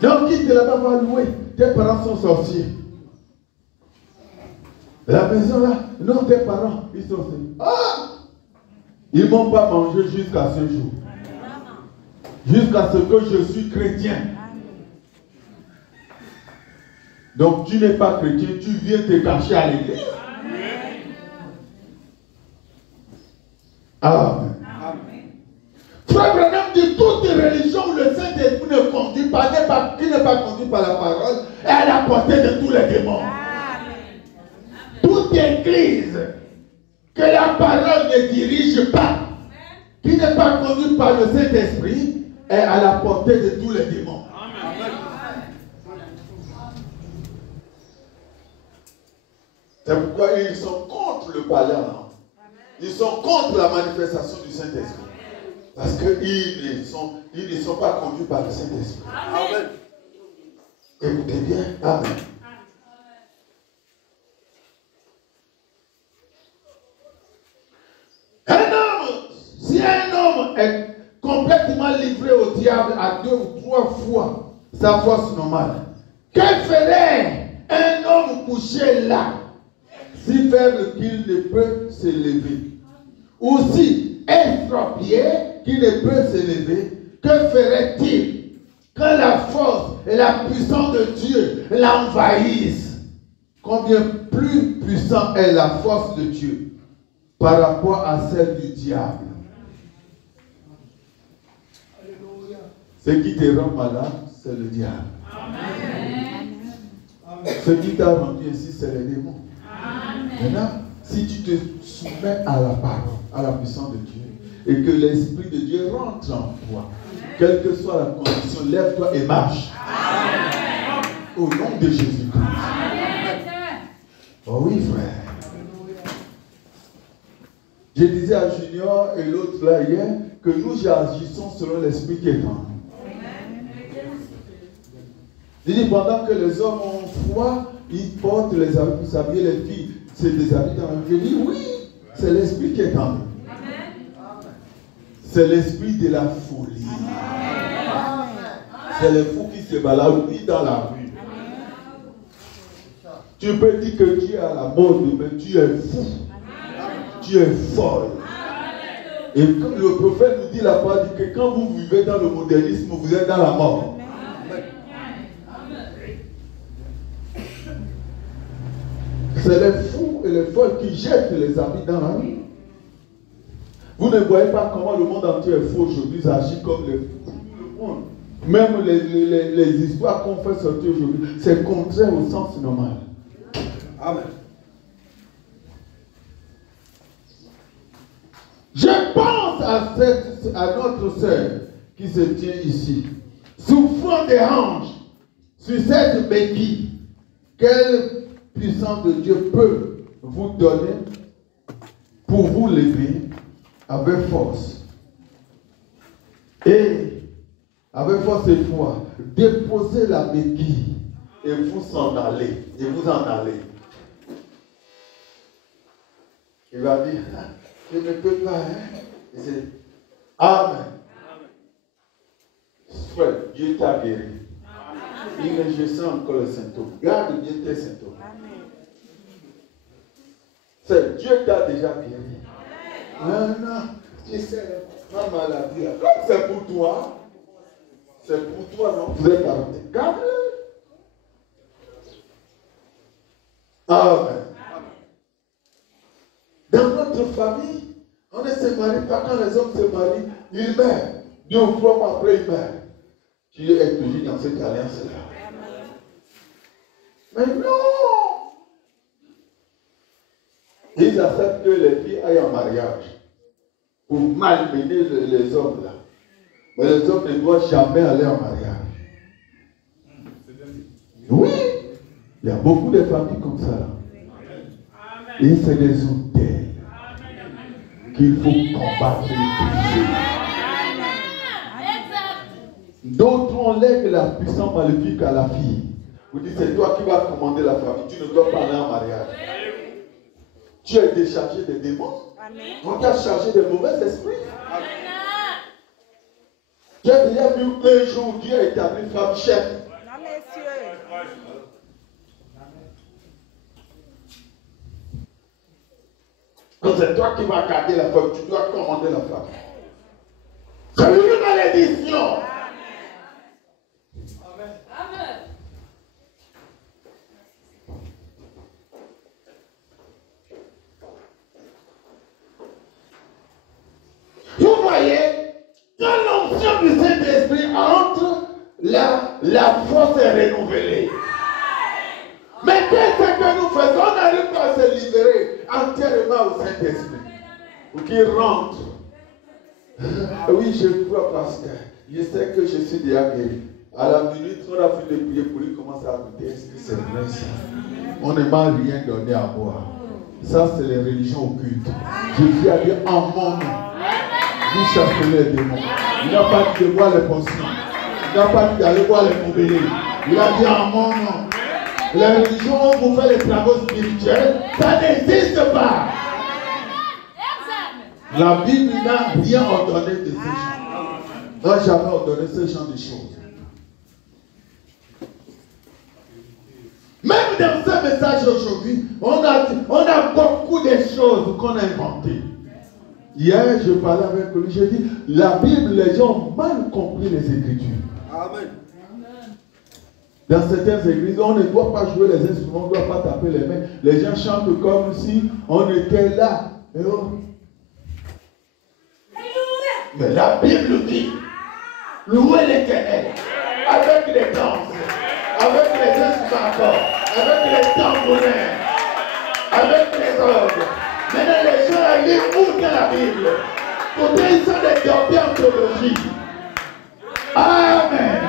Donc, quitte là-bas, va louer. Tes parents sont sorciers. La maison là, non, tes parents, ils sont sorciers. Ah! Ils ne m'ont pas mangé jusqu'à ce jour. Jusqu'à ce que je suis chrétien. Donc, tu n'es pas chrétien, tu viens te cacher à l'église. Amen. Frère Branham dit toute religion où le Saint-Esprit ne conduit pas, qui n'est pas conduit par la parole, est à la portée de tous les démons. Toute église que la parole ne dirige pas, qui n'est pas conduite par le Saint-Esprit, est à la portée de tous les démons. C'est pourquoi ils sont contre le palais en langue. Ils sont contre la manifestation du Saint-Esprit. Parce qu'ils ne sont pas conduits par le Saint-Esprit. Amen. Écoutez bien. Amen. Si un homme est complètement livré au diable à 2 ou 3 fois sa force normale, que ferait un homme couché là, si faible qu'il ne peut se lever? Ou si estropié qu'il ne peut se lever, que ferait-il quand la force et la puissance de Dieu l'envahissent? Combien plus puissante est la force de Dieu par rapport à celle du diable? Ce qui te rend malade, c'est le diable. Amen. Ce qui t'a rendu ainsi, c'est les démons. Amen. Maintenant, si tu te soumets à la parole, à la puissance de Dieu, et que l'Esprit de Dieu rentre en toi, quelle que soit la condition, lève-toi et marche. Amen. Au nom de Jésus-Christ. Oh oui, frère. Je disais à Junior et l'autre là hier que nous agissons selon l'Esprit qui est en nous. Il dit pendant que les hommes ont froid, ils portent les habits pour s'habiller, les filles se déshabillent dans la vie. Je dis oui, c'est l'Esprit qui est en nous. C'est l'esprit de la folie. C'est les fous qui se baladent dans la rue. Tu peux dire que tu es à la mode, mais tu es fou. Tu es folle. Et le prophète nous dit la parole, dit que quand vous vivez dans le modernisme, vous êtes dans la mort. C'est les fous et les folles qui jettent les habits dans la rue. Vous ne voyez pas comment le monde entier est fou aujourd'hui, ça agit comme le monde. Même les histoires qu'on fait sortir aujourd'hui, c'est contraire au sens normal. Amen. Je pense à notre sœur qui se tient ici, souffrant des hanches, sur cette béquille. Quelle puissance de Dieu peut vous donner pour vous lever avec force. Et avec force et foi, déposer la béquille et vous en allez. Et vous en allez. Il va dire, je ne peux pas. Et c'est Amen. Frère, Dieu t'a guéri. Il me je sens encore les symptômes. Garde bien tes symptômes. C'est Dieu t'a déjà guéri. Non, tu sais, ma maladie, c'est pour toi. C'est pour toi, non? Vous êtes arrêté. Garde-le. Amen. Dans notre famille, on ne se marie pas. Quand les hommes se marient, ils meurent. 2 ou 3 mois après, ils meurent. Tu es toujours dans cette alliance-là. Mais non! Ils acceptent que les filles aillent en mariage pour malmener les hommes là. Mais les hommes ne doivent jamais aller en mariage. Oui! Il y a beaucoup de familles comme ça là. Et c'est des hôtels qu'il faut combattre et toucher. D'autres ont lègue la puissance maléfique à la fille. Vous dites, c'est toi qui vas commander la famille. Tu ne dois pas aller en mariage. Tu es déchargé des démons. On t'a chargé des mauvais esprits. Tu as déjà vu un jour Dieu a établi femme chef. Donc c'est toi qui vas garder la femme. Tu dois commander la femme. C'est une malédiction. Vous voyez, quand l'onction du Saint-Esprit entre, la force est renouvelée. Mais qu'est-ce que nous faisons? On n'arrive pas à se libérer entièrement au Saint-Esprit. Pour qu'il rentre. Oui, je crois parce que je sais que je suis déjà guéri. À la minute, on a fini de prier pour lui commencer à douter. Est-ce que c'est vrai ça? On ne m'a rien donné à boire. Ça, c'est les religions occultes. Jésus a dit en mon nom. Vous chassez les démons. Il n'a pas dit de boire les potions. Il n'a pas dit d'aller boire les moubélés. Il a dit en mon nom. Les religions où vous faites les travaux spirituels, ça n'existe pas. La Bible n'a rien ordonné de ces choses. N'a jamais ordonné ce genre de choses. Même dans ce message aujourd'hui, on a beaucoup de choses qu'on a inventées. Hier, je parlais avec lui, je dis, la Bible, les gens ont mal compris les Écritures. Amen. Dans certaines églises, on ne doit pas jouer les instruments, on ne doit pas taper les mains. Les gens chantent comme si on était là. Mais la Bible dit, louez l'Éternel avec les danses, avec les instruments, avec les tambourins, avec les orgues. Maintenant, les gens arrivent où dans la Bible? Pourtant, ils sont des dopés en théologie. Amen.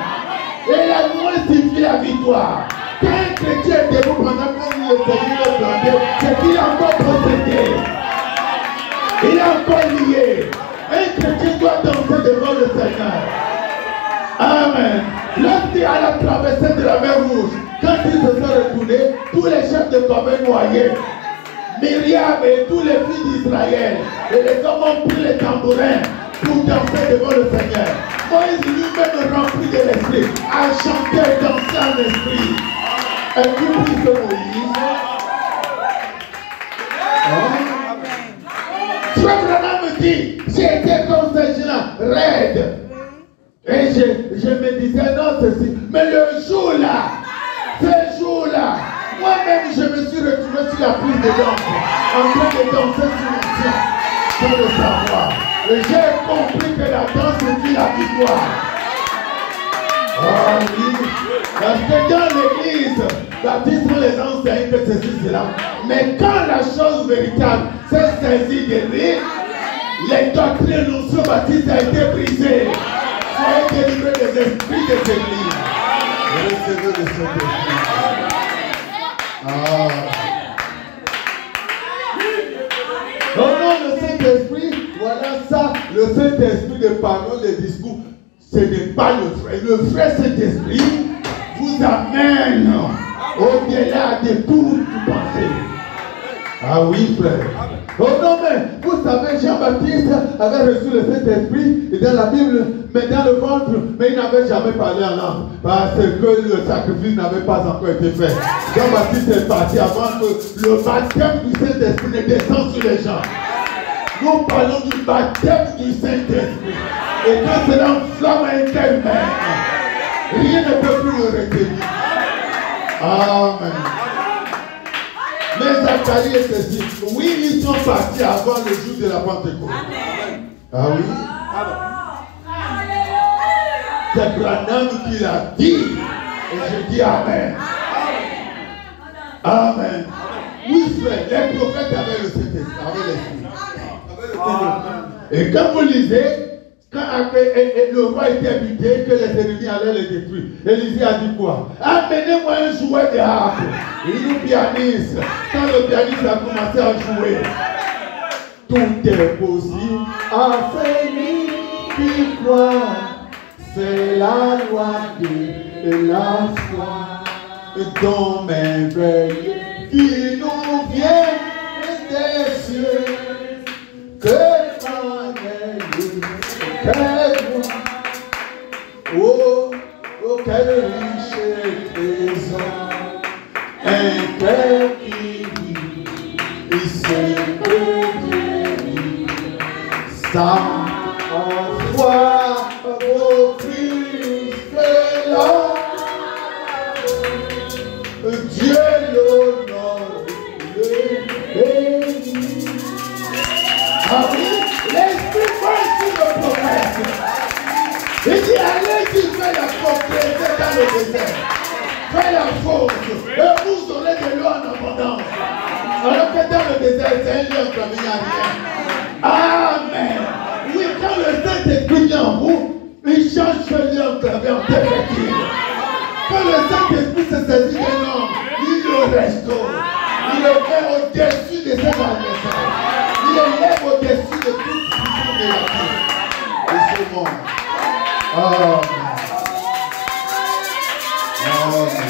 Et la loi signifie la victoire. Quand un chrétien est debout pendant qu'on lui le Seigneur le planté, c'est qu'il est encore possédé. Il est encore lié. Un chrétien doit danser devant le Seigneur. Amen. Lorsqu'il a la traversée de la mer Rouge, quand ils se sont retournés, tous les chefs de commun noyés, Myriam et tous les filles d'Israël, et les hommes ont pris les tambourins pour danser devant le Seigneur. Moïse lui-même rempli de l'esprit, a chanté et dansé en esprit. Êtes-vous plus que Moïse? Frère Branham grandi, j'étais comme ces gens-là, raide. Et je me disais, non, ceci. Mais le jour-là, ce jour-là, moi-même, je me suis retrouvé sur la prise de danse, en train de danser sur le ciel, sans le savoir. Et j'ai compris que la danse est la victoire. Ah oui, parce que dans l'église, baptiste les enseignent que ceci, cela. Mais quand la chose véritable s'est saisie de lui, les doctrines non baptistes ont été brisées. Soyez délivrés des esprits des églises. Recevez le Saint-Esprit. Ah. Au nom du Saint-Esprit, voilà ça, le Saint-Esprit de parole, les discours, ce n'est pas le frère. Le frère Saint-Esprit vous amène au-delà de tout pensée. Ah oui, frère. Oh non, mais vous savez, Jean-Baptiste avait reçu le Saint-Esprit dans la Bible, mais dans le ventre, mais il n'avait jamais parlé en langue, parce que le sacrifice n'avait pas encore été fait. Jean-Baptiste est parti avant que le baptême du Saint-Esprit ne descende sur les gens. Nous parlons du baptême du Saint-Esprit. Et quand cela enflamme un tel même, rien ne peut plus le retenir. Amen. Mais Zacharie était dit, oui, ils sont partis avant le jour de la Pentecôte. Ah oui? C'est Branham qui l'a dit. Et je dis Amen. Amen. Oui, frère, les prophètes avaient le Saint-Esprit, avaient l'Esprit. Et quand vous lisez, quand le roi était buté, que les ennemis allaient les détruire, Élisée a dit quoi? Amenez-moi un jouet de harpe. Il nous pianiste. Quand le pianiste a commencé à jouer, tout est possible à celui qui croit. C'est la loi de la foi dont merveille qui nous vient des cieux. Que quand oh, oh, quelle riche trésor, un cœur qui vit, il se guérit, sans foi au Christ de l'homme, Dieu l'honneur, le bénit. Ah oui, l'Esprit va sur le prophète. Il dit, allez, tu fais la propriété dans le désert. Fais la force. Et vous aurez de l'eau en abondance. Alors que dans le désert, c'est un lieu comme il n'y a rien. Amen. Oui, quand le Saint-Esprit vient en vous, il change ce lieu enclavé en terre fertile. Quand le Saint-Esprit se saisit d'un homme, il le restaure. Il le met au-dessus de ses adversaires. Il le lève au-dessus de toute puissance négative de ce monde. Amen. Amen.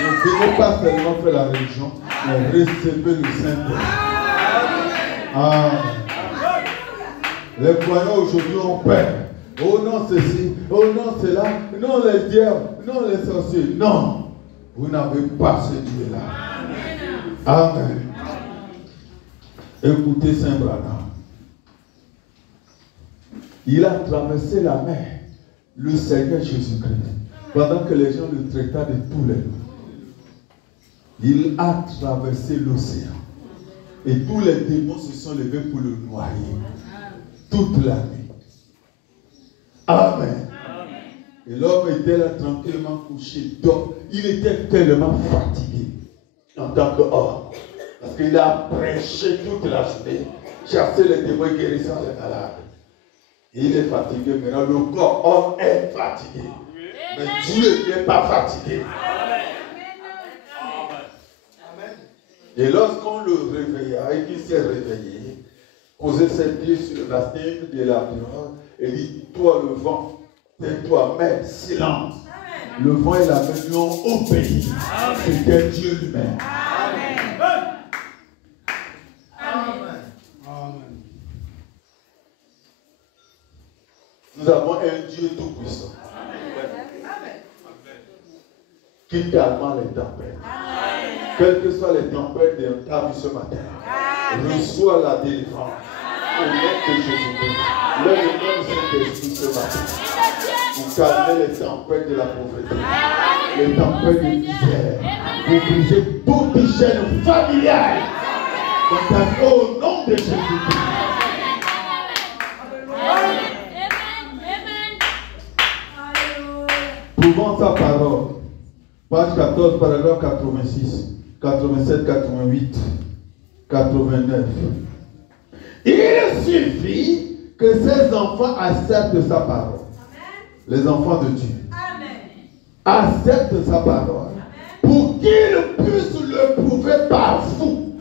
Ne venez pas seulement faire la religion, mais recevez le Saint-Esprit. Amen. Les croyants aujourd'hui ont peur. Oh non, ceci, oh non, cela, non, les diables, non, les sorciers. Non, vous n'avez pas ce Dieu-là. Amen. Écoutez Saint Branham. Il a traversé la mer, le Seigneur Jésus-Christ, pendant que les gens le traitaient de tous les noms. Il a traversé l'océan. Et tous les démons se sont levés pour le noyer. Toute la nuit. Amen. Et l'homme était là tranquillement couché. Donc, il était tellement fatigué en tant qu'homme. Parce qu'il a prêché toute la journée, chassé les démons et guérissant les malades. Il est fatigué maintenant. Le corps homme est fatigué. Mais Dieu n'est pas fatigué. Et lorsqu'on le réveilla et qu'il s'est réveillé, posait ses pieds sur la tête de la pierre et dit, toi le vent, tais-toi, mais silence. Le vent et la mer lui ont obéi. C'était Dieu lui-même. Nous avons un Dieu tout-puissant qui calme les tempêtes. Quelles que soient les tempêtes de ta vie ce matin, Reçois la délivrance. Au nom de Jésus-Christ. Le nom Saint-Esprit ce matin. Vous calmez les tempêtes de la pauvreté. Les tempêtes de misère. Vous brisez toute chaîne familiale. Au nom de Jésus-Christ. Prouvons sa parole. Page 14, paragraphe 86, 87, 88, 89. Il suffit que ces enfants acceptent sa parole. Les enfants de Dieu. Acceptent sa parole. Pour qu'ils puissent le prouver par vous.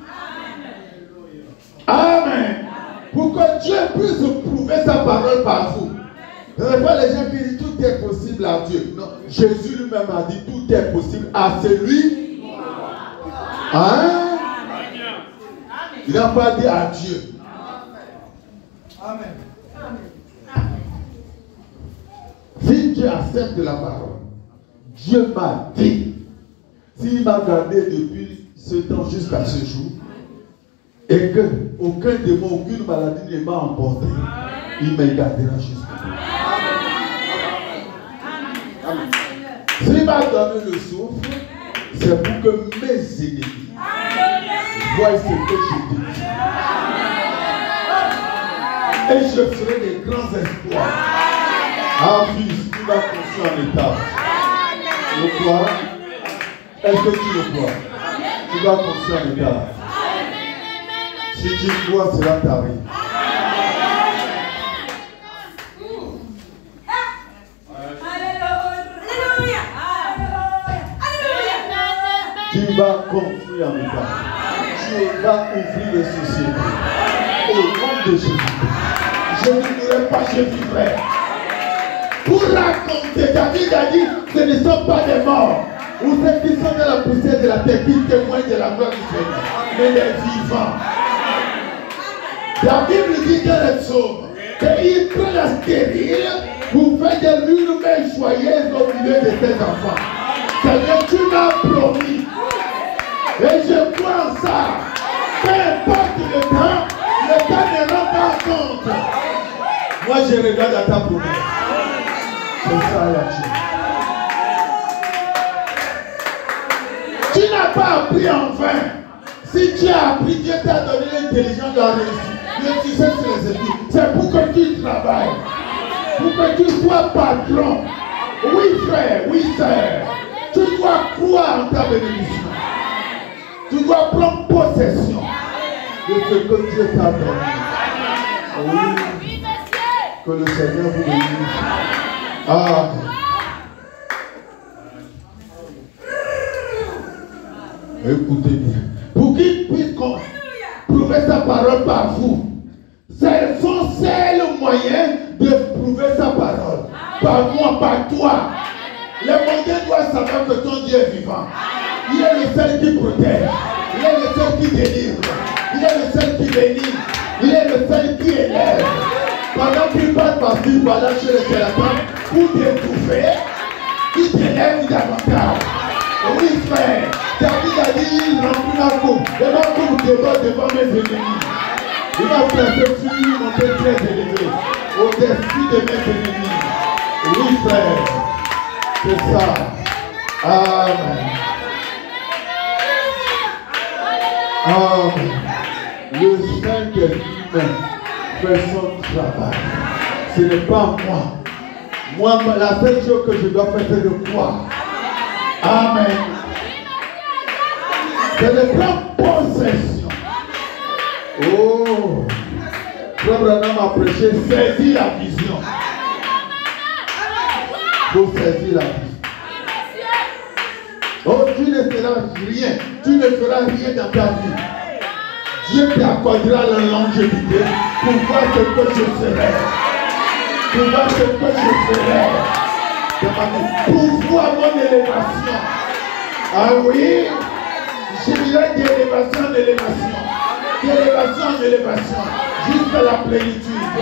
Amen. Pour que Dieu puisse prouver sa parole par vous. Ce n'est pas les gens qui disent tout est possible à Dieu. Non, Jésus lui-même a dit tout est possible à celui. Hein? Il n'a pas dit à Dieu. Amen. Si Dieu accepte la parole, Dieu m'a dit, s'il m'a gardé depuis ce temps jusqu'à ce jour, et que aucun démon, aucune maladie ne m'a emporté, il me gardera jusqu'à s'il m'a donné le souffle, c'est pour que mes ennemis voient ce que je dis. Et je ferai des grands espoirs. Ah fils, tu vas construire en état. Le crois? Est-ce que tu le crois? Tu vas construire en état. Si tu crois, cela t'arrive. Tu vas construire en état. Tu vas ouvrir les sociétés. Au nom de Jésus. Je ne mourrai pas, je vivrai. Pour raconter, David a dit, ce ne sont pas des morts. Ou ceux qui sont dans la poussière de la terre qui témoignent de la gloire du Seigneur. Mais les vivants. La Bible dit dans les psaumes qu'il prend la stérile pour faire de l'une belle joyeuse au milieu de ses enfants. Seigneur, tu m'as promis. Et je crois en ça. Peu importe le temps ne rend pas compte. Moi, je regarde à ta promesse. C'est ça la Dieu. Tu n'as pas appris en vain. Si tu as appris, Dieu t'a donné l'intelligence de la réussite. Dieu, tu sais sur les études. C'est pour que tu travailles. Pour que tu sois patron. Oui, frère, oui, sœur. Tu dois croire en ta bénédiction. Tu dois prendre possession de ce que Dieu t'a donné. Oui. Que le Seigneur vous bénisse. Amen. Écoutez bien. Pour qu'il puisse prouver sa parole par vous, ce sont ces moyens de prouver sa parole. Par moi, par toi. Les mondains doivent savoir que ton Dieu est vivant. Il est le seul qui protège. Il est le seul qui délivre. Il est le seul qui bénit. Il est le seul qui élève. Pendant qu'il passe par-ci, par-là chez les charlatans, pour t'étouffer, il t'élève davantage. Oui, frère. David a dit, il remplit ma coupe. Et ma coupe déborde devant mes ennemis. Il m'a placé sur lui, monté très élevé. Au-dessus de mes ennemis. Oui, frère. C'est ça. Amen. Amen. Le Saint-Esprit fait son travail. Ce n'est pas moi. Moi, la seule chose que je dois faire, c'est de croire. Amen. C'est de prendre possession. Oh. Frère Branham a prêché, saisis la vision. Pour saisir la vision. Oh, tu ne feras rien. Tu ne feras rien dans ta vie. Dieu t'accordera la longévité pour voir ce que je ferai. Pour voir ce que je ferai. Pour voir mon élévation. Ah oui. Je dirais d'élévation en élévation. D'élévation en élévation. Jusqu'à la plénitude.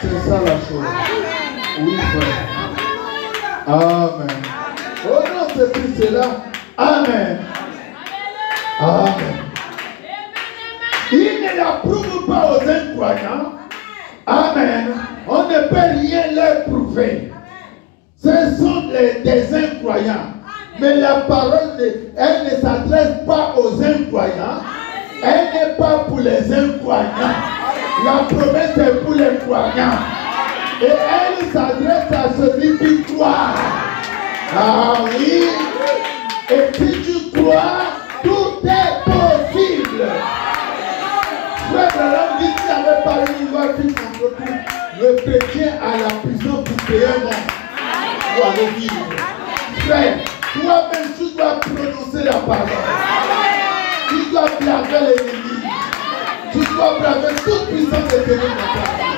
C'est ça la chose. Oui, frère. Amen. Oh non, c'est cela. Amen. Amen. Il ne l'approuve pas aux incroyants. Amen. On ne peut rien leur prouver. Ce sont des incroyants. Mais la parole, elle ne s'adresse pas aux incroyants. Elle n'est pas pour les incroyants. La promesse est pour les croyants. Et elle s'adresse à celui qui croit. Ah oui. Et si tu crois, tout est possible. Frère Branham dit qu'il n'avait pas une loi qui s'entretrouve. Le chrétien a la puissance pour créer un monde. Pour aller vivre. Frère, toi-même tu dois prononcer la parole. Tu dois braver l'ennemi. Tu dois braver toute puissance de ténèbres dans ta vie.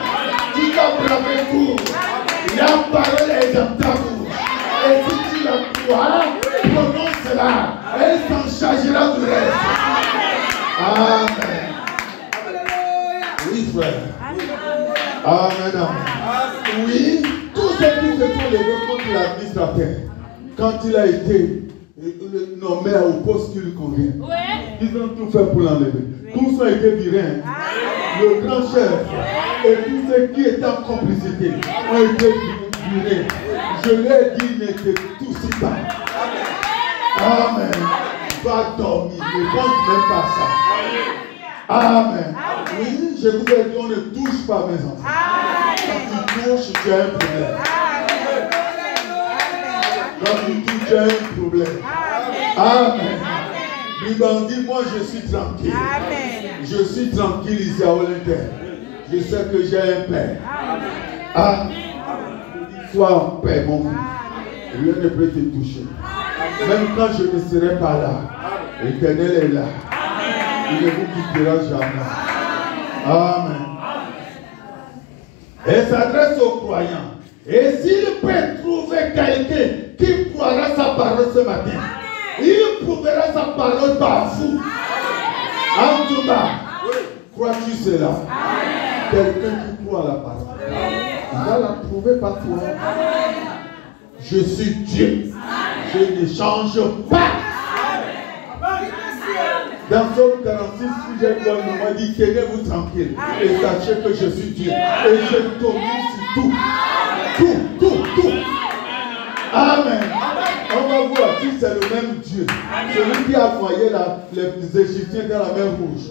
Tu dois braver tout. La parole est dans ta bouche. Et si tu la crois, prononce-la. Elle s'en chargera du reste. Amen. Oui, frère. Amen, amen. Oui, tous ceux qui se sont levés contre l'administrateur, quand il a été nommé au poste qui lui convient, ils ont tout fait pour l'enlever. Tous ont été virés. Le grand chef et tous ceux qui étaient en complicité ont été virés. Je lui ai dit, ne te touche pas. Amen. Va dormir. Ne pense même pas à ça. Amen. Oui, je vous ai dit, on ne touche pas mes enfants. Quand tu touches, tu as un problème. Quand tu touches, tu as un problème. Amen. Liban dit, moi je suis tranquille. Je suis tranquille ici à Olinter. Je sais que j'ai un père. Amen. Sois en paix, mon fils. Rien ne peut te toucher. Même quand je ne serai pas là, l'Éternel est là. Il ne vous quittera jamais. Amen. Elle s'adresse aux croyants. Et s'il peut trouver quelqu'un qui croira sa parole ce matin, il prouvera sa parole par vous. En tout cas, crois-tu cela? Quelqu'un qui croit à la parole, il va la prouver par toi. Je suis Dieu. Je ne change pas. Dans Somme 46, si j'ai le moment, il dit, tenez-vous tranquille et sachez que je suis Dieu. Et je domine sur tout. Tout. Amen. On va voir si c'est le même Dieu. Celui qui a noyé les Égyptiens dans la mer Rouge.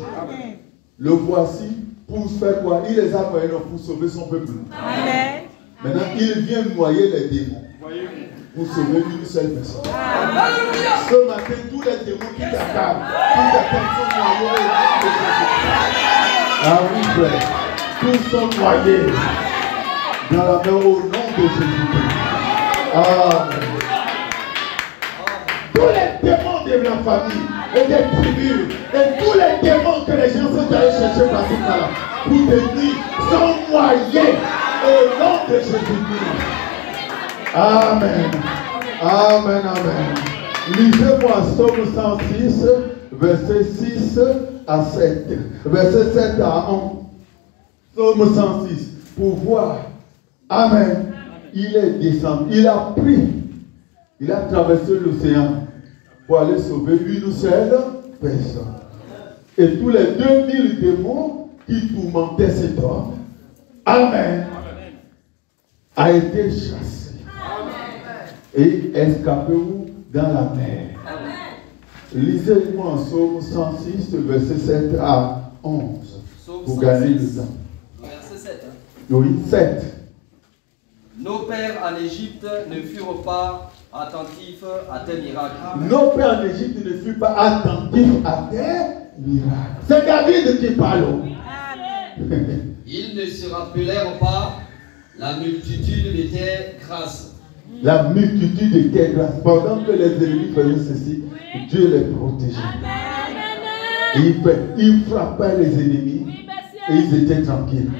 Le voici pour faire quoi? Il les a noyés pour sauver son peuple. Amen. Maintenant, il vient noyer les démons pour sauver une seule personne. Ce matin, tous les démons qui t'accabent, sont noyés au nom de Jésus. Ah oui, frère. Tous sont noyés dans la mer au nom de Jésus. Amen. Tous les démons de la famille et des tribus et tous les démons que les gens sont allés chercher par-ci par-là pour détruire sont noyés au nom de Jésus-Christ. Amen. Amen, amen. Lisez-moi Somme 106, verset 6 à 7. Verset 7 à 11. Somme 106. Pour voir. Amen. Il est descendu. Il a pris. Il a traversé l'océan pour aller sauver une seule personne. Et tous les 2000 démons qui tourmentaient cet homme. Amen. A été chassé. Et escapez-vous dans la mer. Lisez-moi en Somme 106, verset 7 à 11. Pour gagner le temps. Verset 7. Oui, 7. Nos pères en Égypte ne furent pas attentifs à tes miracles. Nos pères en Égypte ne furent pas attentifs à tes miracles. C'est David qui parle. Ils ne se rappelèrent pas la multitude de tes grâces. La multitude de tes grâces. Pendant que les ennemis faisaient ceci, Dieu les protégeait. Et il frappait les ennemis et ils étaient tranquilles.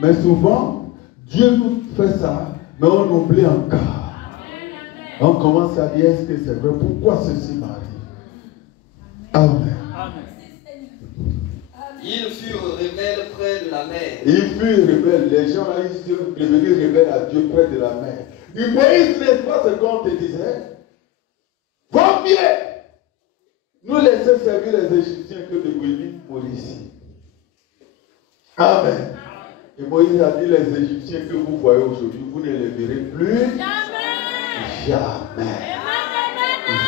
Mais souvent, Dieu nous fait ça, mais on oublie encore. On commence à dire, est-ce que c'est vrai? Pourquoi ceci m'arrive? Amen. Ils furent rebelles près de la mer. Ils furent rebelles. Les gens là, ils sont devenus rebelles à Dieu près de la mer. Et Moïse, n'est-ce pas ce qu'on te disait? Vaut mieux nous laisser servir les Égyptiens que de venir pour ici. Amen. Et Moïse a dit, les Égyptiens que vous voyez aujourd'hui, vous ne les verrez plus. Jamais.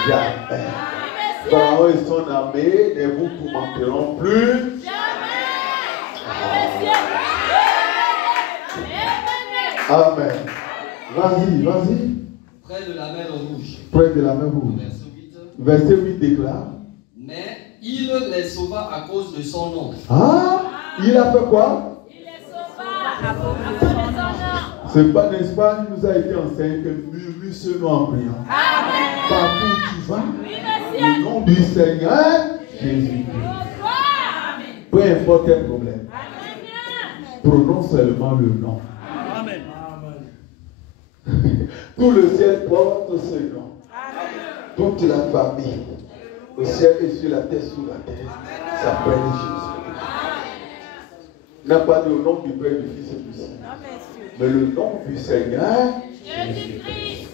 Jamais. Pharaon et son armée ne vous tourmenteront plus. Amen. Vas-y, vas-y. Près de la mer Rouge. Près de la mer Rouge. Verset 8 déclare. Mais il les sauva à cause de son nom. Ah, il a fait quoi? Il les sauva à cause de son nom. C'est pas, n'est-ce pas, il nous a été enseigné que murmure ce nom en priant. Amen. Partout où tu vas, Oui, monsieur. au nom du Seigneur Jésus. Peu importe quel problème. Prononce seulement le nom. Amen. Tout le ciel porte ce nom. Toute la famille, au ciel et sur la terre, sous la terre, s'appelle Jésus. Il n'a pas dit au nom du Père, du Fils et du Saint. Mais le nom du Seigneur, Jésus-Christ.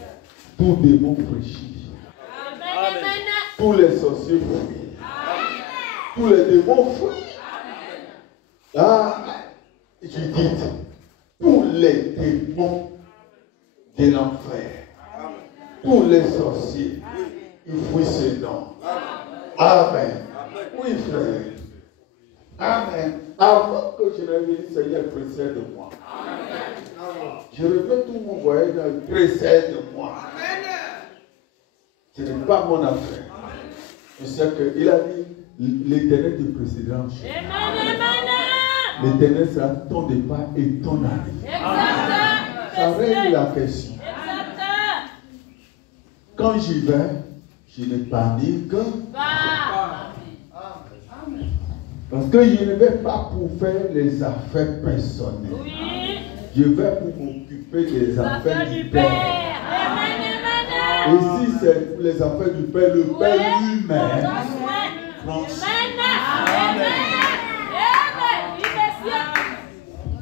tout démon fléchit. Amen. Tous les sorciers fuient. Tous les démons fuient. Ah, Judith, tous les démons de l'enfer, tous les sorciers, ils fuient ce nom. Amen. Oui, frère. Amen. Avant que je ne vienne, Seigneur, précède-moi. Je reviens tout mon voyage, précède-moi. Ce n'est pas mon affaire. Je sais qu'il a dit, l'Éternel te précédera en chemin. L'Éternel sera ton départ et ton arrivée. Ça règle la question. Quand j'y vais, je ne panique pas. Parce que je ne vais pas pour faire les affaires personnelles. Oui. Je vais pour m'occuper des affaires du Père. Amen. Et si c'est pour les affaires du Père, le Père lui-même.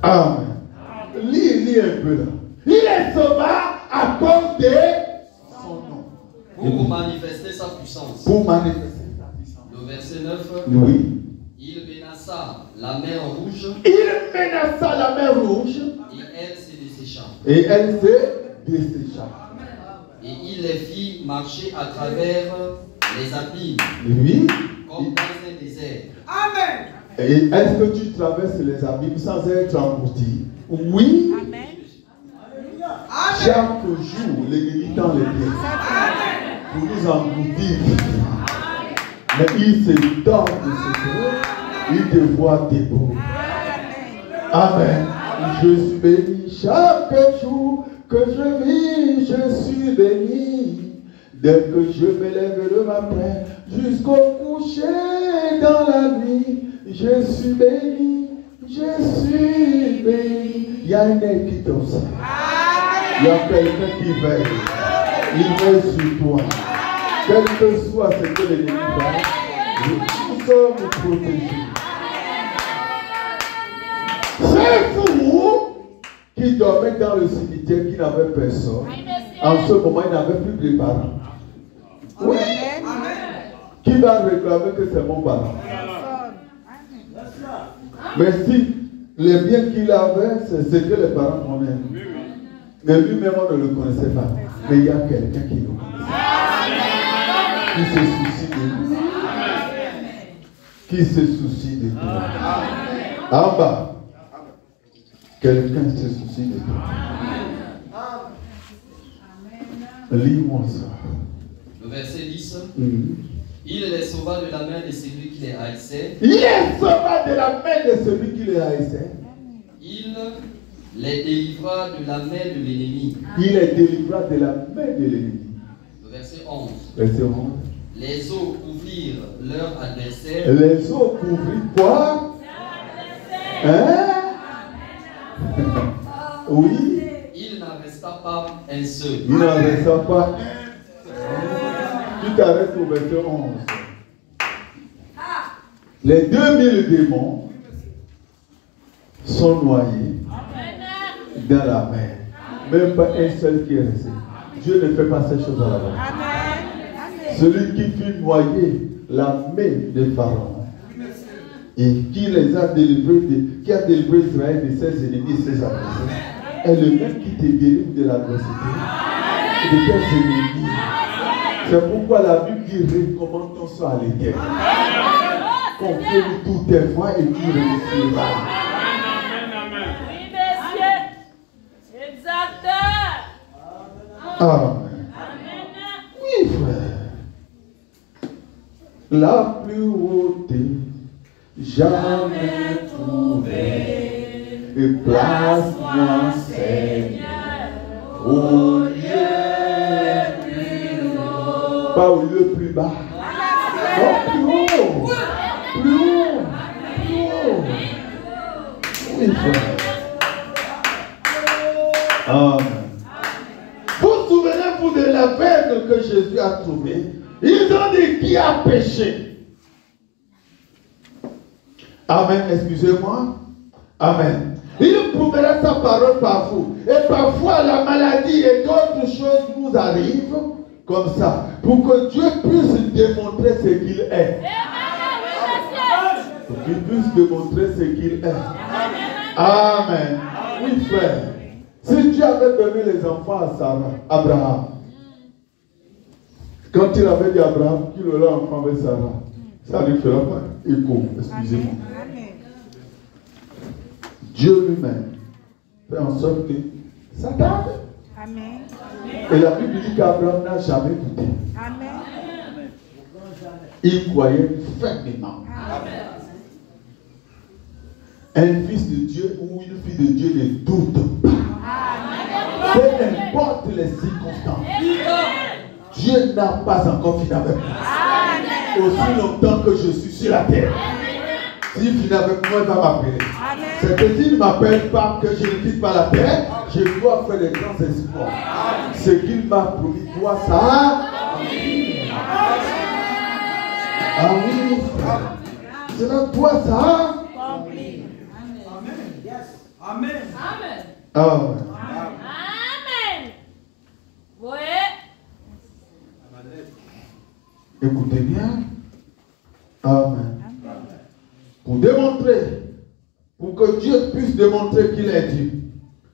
Amen. Lis un peu là. Il est sauveur à cause de son nom. Pour manifester sa puissance. Pour manifester sa puissance. Le verset 9. Oui. Il menaça la mer Rouge. Il menaça la mer Rouge. Et elle se dessécha. Et elle se dessécha. Et il les fit marcher à travers les abîmes. Oui. Comme dans un désert. Amen. Et est-ce que tu traverses les abîmes sans être englouti? Oui. Amen. Chaque jour, l'ennemi tend les pieds pour nous engloutir. Mais il se donne de ce que il te voit debout. Amen. Je suis béni chaque jour que je vis, je suis béni. Dès que je me lève le matin jusqu'au coucher dans la nuit, je suis béni, je suis béni. Il y a une équipe aussi. Il y a quelqu'un qui veille. Il veille sur toi. Quel que soit ce que l'ennemi fait, nous sommes protégés. C'est vous qui dormez dans le cimetière, qui n'avait personne. En ce moment, il n'avait plus de parents. Oui. Qui va réclamer que c'est mon parent? Mais si les biens qu'il avait, c'est ce que les parents connaissent. Mais lui-même, on ne le connaissait pas. Mais il y a quelqu'un qui le connaît. Qui se soucie de lui. Qui se soucie de toi. En bas, quelqu'un se soucie de toi. Lis-moi ça. Le verset 10. Mm-hmm. Il les sauva de la main de celui qui les haïssait. Il est sauvé de la main de celui qui les haïssait. Il les délivra de la main de l'ennemi. Il les délivra de la main de l'ennemi. Le verset 11. Verset 11. Les eaux couvrirent leur adversaire. Les eaux couvrirent quoi? Hein? Oui. Il n'en resta pas un seul. Il n'en resta pas. Tu t'arrêtes au verset 11. Les 2000 démons sont noyés dans la mer. Même pas un seul qui est resté. Dieu ne fait pas ces choses à la main. Celui qui fit noyer la main de Pharaon et qui les a délivrés, qui a délivré Israël de ses ennemis et ses adversaires, est le même qui te guérit de l'adversité et de tes ennemis. C'est pourquoi la Bible dit recommande ton sort à l'Éternel. Confie-lui toutes tes voies et tu réussiras. Oui, monsieur. Exact. Amen. Oui, frère. La plus haute, jamais trouvée, et place-moi, Seigneur, au lieu plus haut. Pas au lieu plus bas. Non, plus haut. Plus haut. Plus haut. Oui, frère. Amen. Vous souvenez-vous de l'aveugle que Jésus a trouvé? Ils ont dit qui a péché. Amen, excusez-moi. Amen. Il prouvera sa parole par vous. Et parfois la maladie et d'autres choses nous arrivent comme ça. Pour que Dieu puisse démontrer ce qu'il est. Pour qu'il puisse démontrer ce qu'il est. Amen. Oui, frère. Si Dieu avait donné les enfants à Sarah, Abraham, quand il avait dit à Abraham qu'il aurait un enfant avec Sarah, ça ne lui fera pas écho, excusez-moi. Dieu lui-même fait en sorte que ça tarde. Amen. Et la Bible dit qu'Abraham n'a jamais douté. Amen. Il croyait fermement. Un fils de Dieu ou une fille de Dieu ne doute pas. Peu importe les circonstances. Dieu n'a pas encore fini avec moi. Aussi longtemps que je suis sur la terre. S'il finit avec moi, il va m'appeler. C'est que s'il ne m'appelle pas, que je ne quitte pas la terre, je dois faire des grands espoirs. Ce qu'il m'a promis, toi, ça. Ah oui. C'est toi, ça. Amen. Amen. Amen. Oui. Écoutez bien. Amen. Pour démontrer, pour que Dieu puisse démontrer qu'il est Dieu.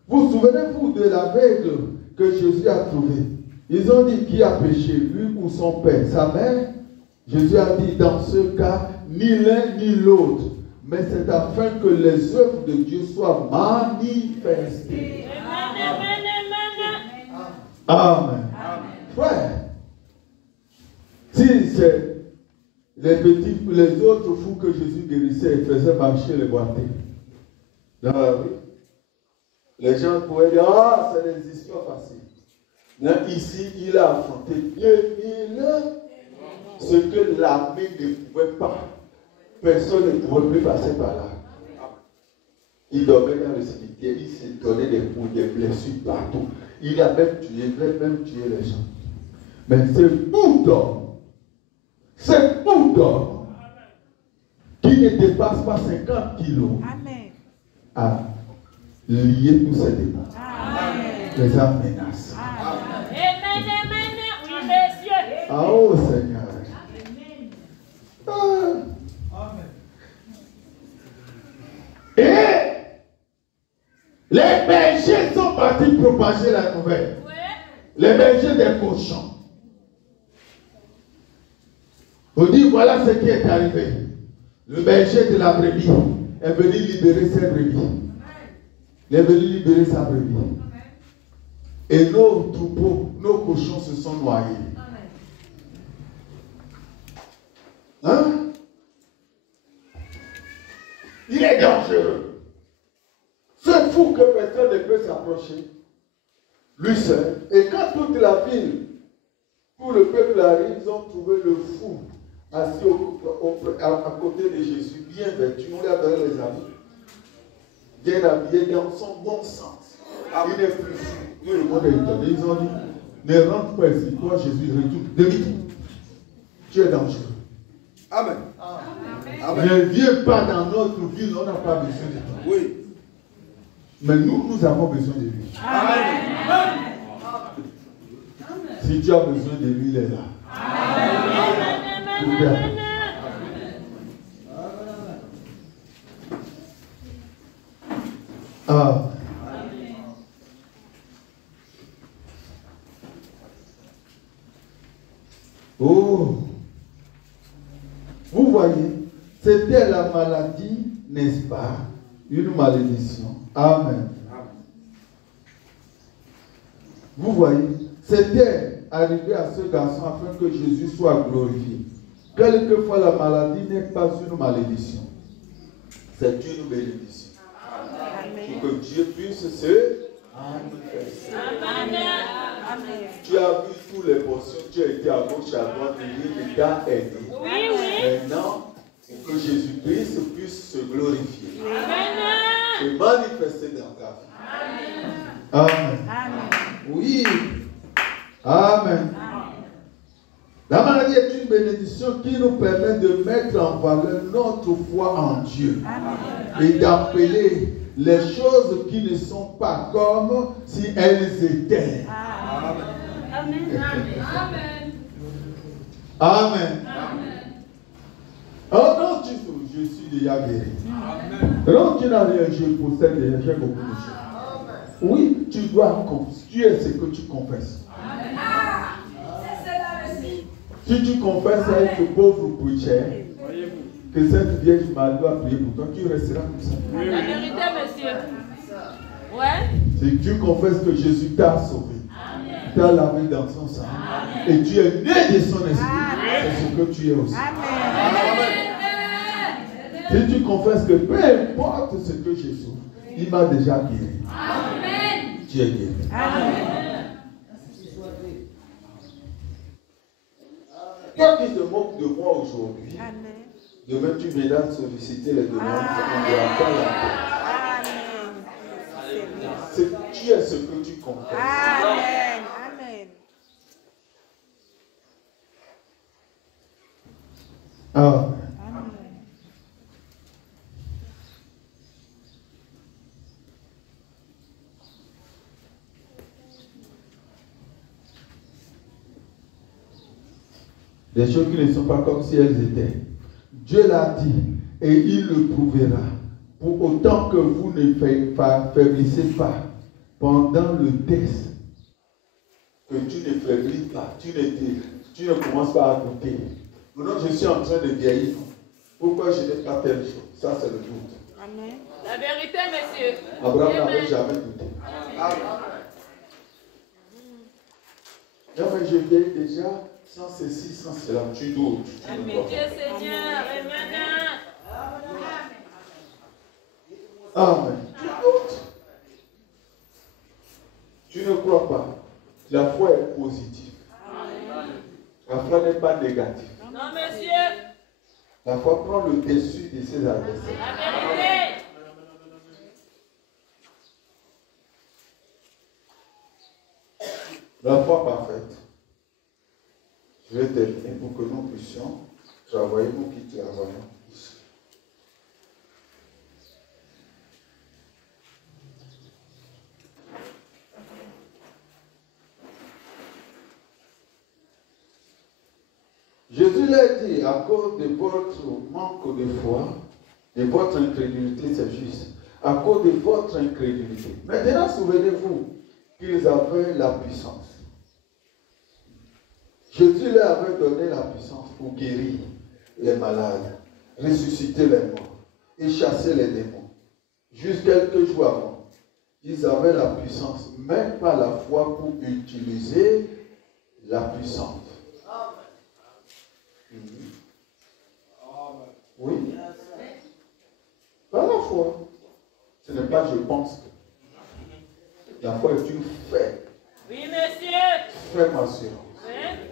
Vous souvenez-vous de l'aveugle que Jésus a trouvé? Ils ont dit qui a péché, lui ou son père, sa mère? Jésus a dit dans ce cas, ni l'un ni l'autre. Mais c'est afin que les œuvres de Dieu soient manifestées. Amen. Frère, si c'est les autres fous que Jésus guérissait et faisait marcher les boiteux dans la rue, les gens pouvaient dire, ah, c'est des histoires faciles. Là, ici, il a affronté 2000 ce que l'armée ne pouvait pas. Personne ne pouvait plus passer par là. Il dormait dans le cimetière, il s'est donné des coups, des blessures partout. Il a même tué les gens. Mais ce bout d'homme, qui ne dépasse pas 50 kilos, a lié tous ces démons. Les a menacés. Ah oh Seigneur. Et les bergers sont partis propager la nouvelle. Les bergers des cochons. On dit voilà ce qui est arrivé. Le berger de la brebis est venu libérer ses brebis. Il est venu libérer sa brebis. Et nos troupeaux, nos cochons se sont noyés. Hein? Il est dangereux. C'est fou que personne ne peut s'approcher. Lui seul. Et quand toute la ville, tout le peuple arrive, ils ont trouvé le fou assis à côté de Jésus, bien vêtu, on l'a donné les amis, bien habillé dans son bon sens. Il n'est plus fou. Tout le monde est étonné. Ils ont dit, ne rentre pas ici. Toi, Jésus, retourne demi-tour. Tu es dangereux. Amen. Ne viens pas dans notre ville, on n'a pas besoin de toi. Oui. Mais nous avons besoin de lui. Amen. Si tu as besoin de lui, il est là. Amen. Oh, vous voyez, c'était la maladie, n'est-ce pas? Une malédiction. Amen. Vous voyez, c'était arrivé à ce garçon afin que Jésus soit glorifié. Quelquefois, la maladie n'est pas une malédiction, c'est une bénédiction. Pour que Dieu puisse se manifester. Amen. Tu as vu toutes les portions, tu as été à gauche, à droite, il t'a aidé. Oui, oui. Maintenant, pour que Jésus-Christ puisse se glorifier, Amen. se manifester dans ta vie. Amen. Oui. Amen. La maladie est une bénédiction qui nous permet de mettre en valeur notre foi en Dieu et d'appeler les choses qui ne sont pas comme si elles étaient. Amen. Amen. Oh non, je suis déjà guéri. Non, tu n'as rien, je possède déjà, j'ai beaucoup de choses. Oui, tu dois tu es ce que tu confesses. Si tu confesses à ce pauvre preacher que cette vieille Marie doit prier pour toi, tu resteras comme ça. La vérité, monsieur. Ouais. Si tu confesses que Jésus t'a sauvé, t'a lavé dans son sang, et tu es né de son esprit, c'est ce que tu es aussi. Si tu confesses que peu importe ce que Jésus, il m'a déjà guéri. Tu es guéri. Toi qui te moques de moi aujourd'hui, demain tu viendras solliciter les demandes, on ne verra pas la paix. Tu es ce que tu confesses. Amen. Amen. Des choses qui ne sont pas comme si elles étaient. Dieu l'a dit et il le prouvera. Pour autant que vous ne faiblissez pas pendant le test, que tu ne faiblis pas, tu ne commences pas à douter. Maintenant, je suis en train de vieillir. Pourquoi je n'ai pas telle chose? Ça, c'est le doute. Amen. La vérité, monsieur. Abraham n'avait jamais douté. Non, mais je vieillis déjà sans ceci, sans cela. Tu doutes. Dieu Seigneur. Amen. Tu doutes. Tu ne crois pas. La foi est positive. La foi n'est pas négative. Non, monsieur. La foi prend le dessus de ses adversaires. La vérité. La foi parfaite. Je vais terminer pour que nous puissions travailler, nous qui travaillons ici. Jésus l'a dit, à cause de votre manque de foi, de votre incrédulité, c'est juste. À cause de votre incrédulité. Maintenant, souvenez-vous qu'ils avaient la puissance. Jésus leur avait donné la puissance pour guérir les malades, ressusciter les morts et chasser les démons. Juste quelques jours avant, ils avaient la puissance, mais pas la foi pour utiliser la puissance. Oui. Pas la foi. Ce n'est pas je pense que. La foi est une fait. Oui, monsieur. Ferme assurance. Oui.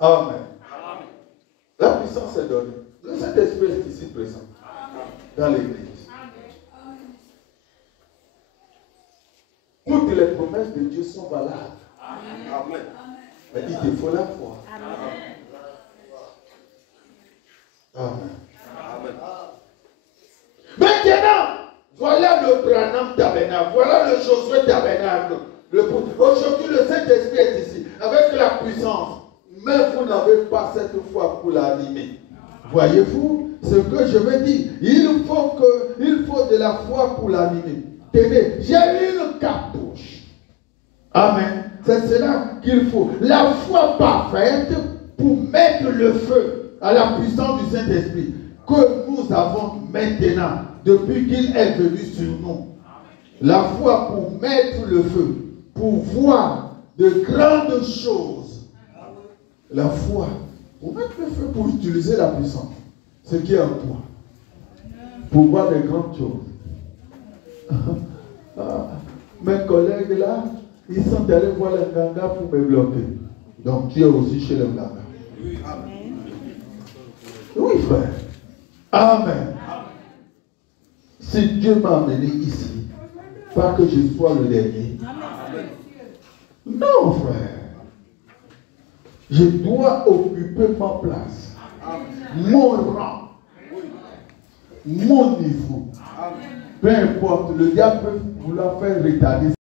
Amen. La puissance est donnée. Le Saint-Esprit est ici présent. Dans l'Église. Toutes les promesses de Dieu sont valables. Amen. Mais il te faut la foi. Amen. Maintenant, voilà le Branham tabernacle. Voilà le Josué tabernacle. Aujourd'hui, le Saint-Esprit est ici. Avec la puissance. Mais vous n'avez pas cette foi pour l'animer. Voyez-vous, ce que je veux dire. Il faut de la foi pour l'animer. Tenez, j'ai une cartouche. Amen. C'est cela qu'il faut. La foi parfaite pour mettre le feu à la puissance du Saint-Esprit que nous avons maintenant depuis qu'il est venu sur nous. La foi pour mettre le feu, pour voir de grandes choses. La foi pour mettre le feu, pour utiliser la puissance. Ce qui est en toi. Pour voir de grandes choses. Mes collègues là, ils sont allés voir le Nganga pour me bloquer. Donc tu es aussi chez le Nganga. Oui, frère. Amen. Si Dieu m'a amené ici, pas que je sois le dernier. Non, frère. Je dois occuper ma place. Mon rang. Mon niveau. Peu importe, le diable peut vouloir faire retarder.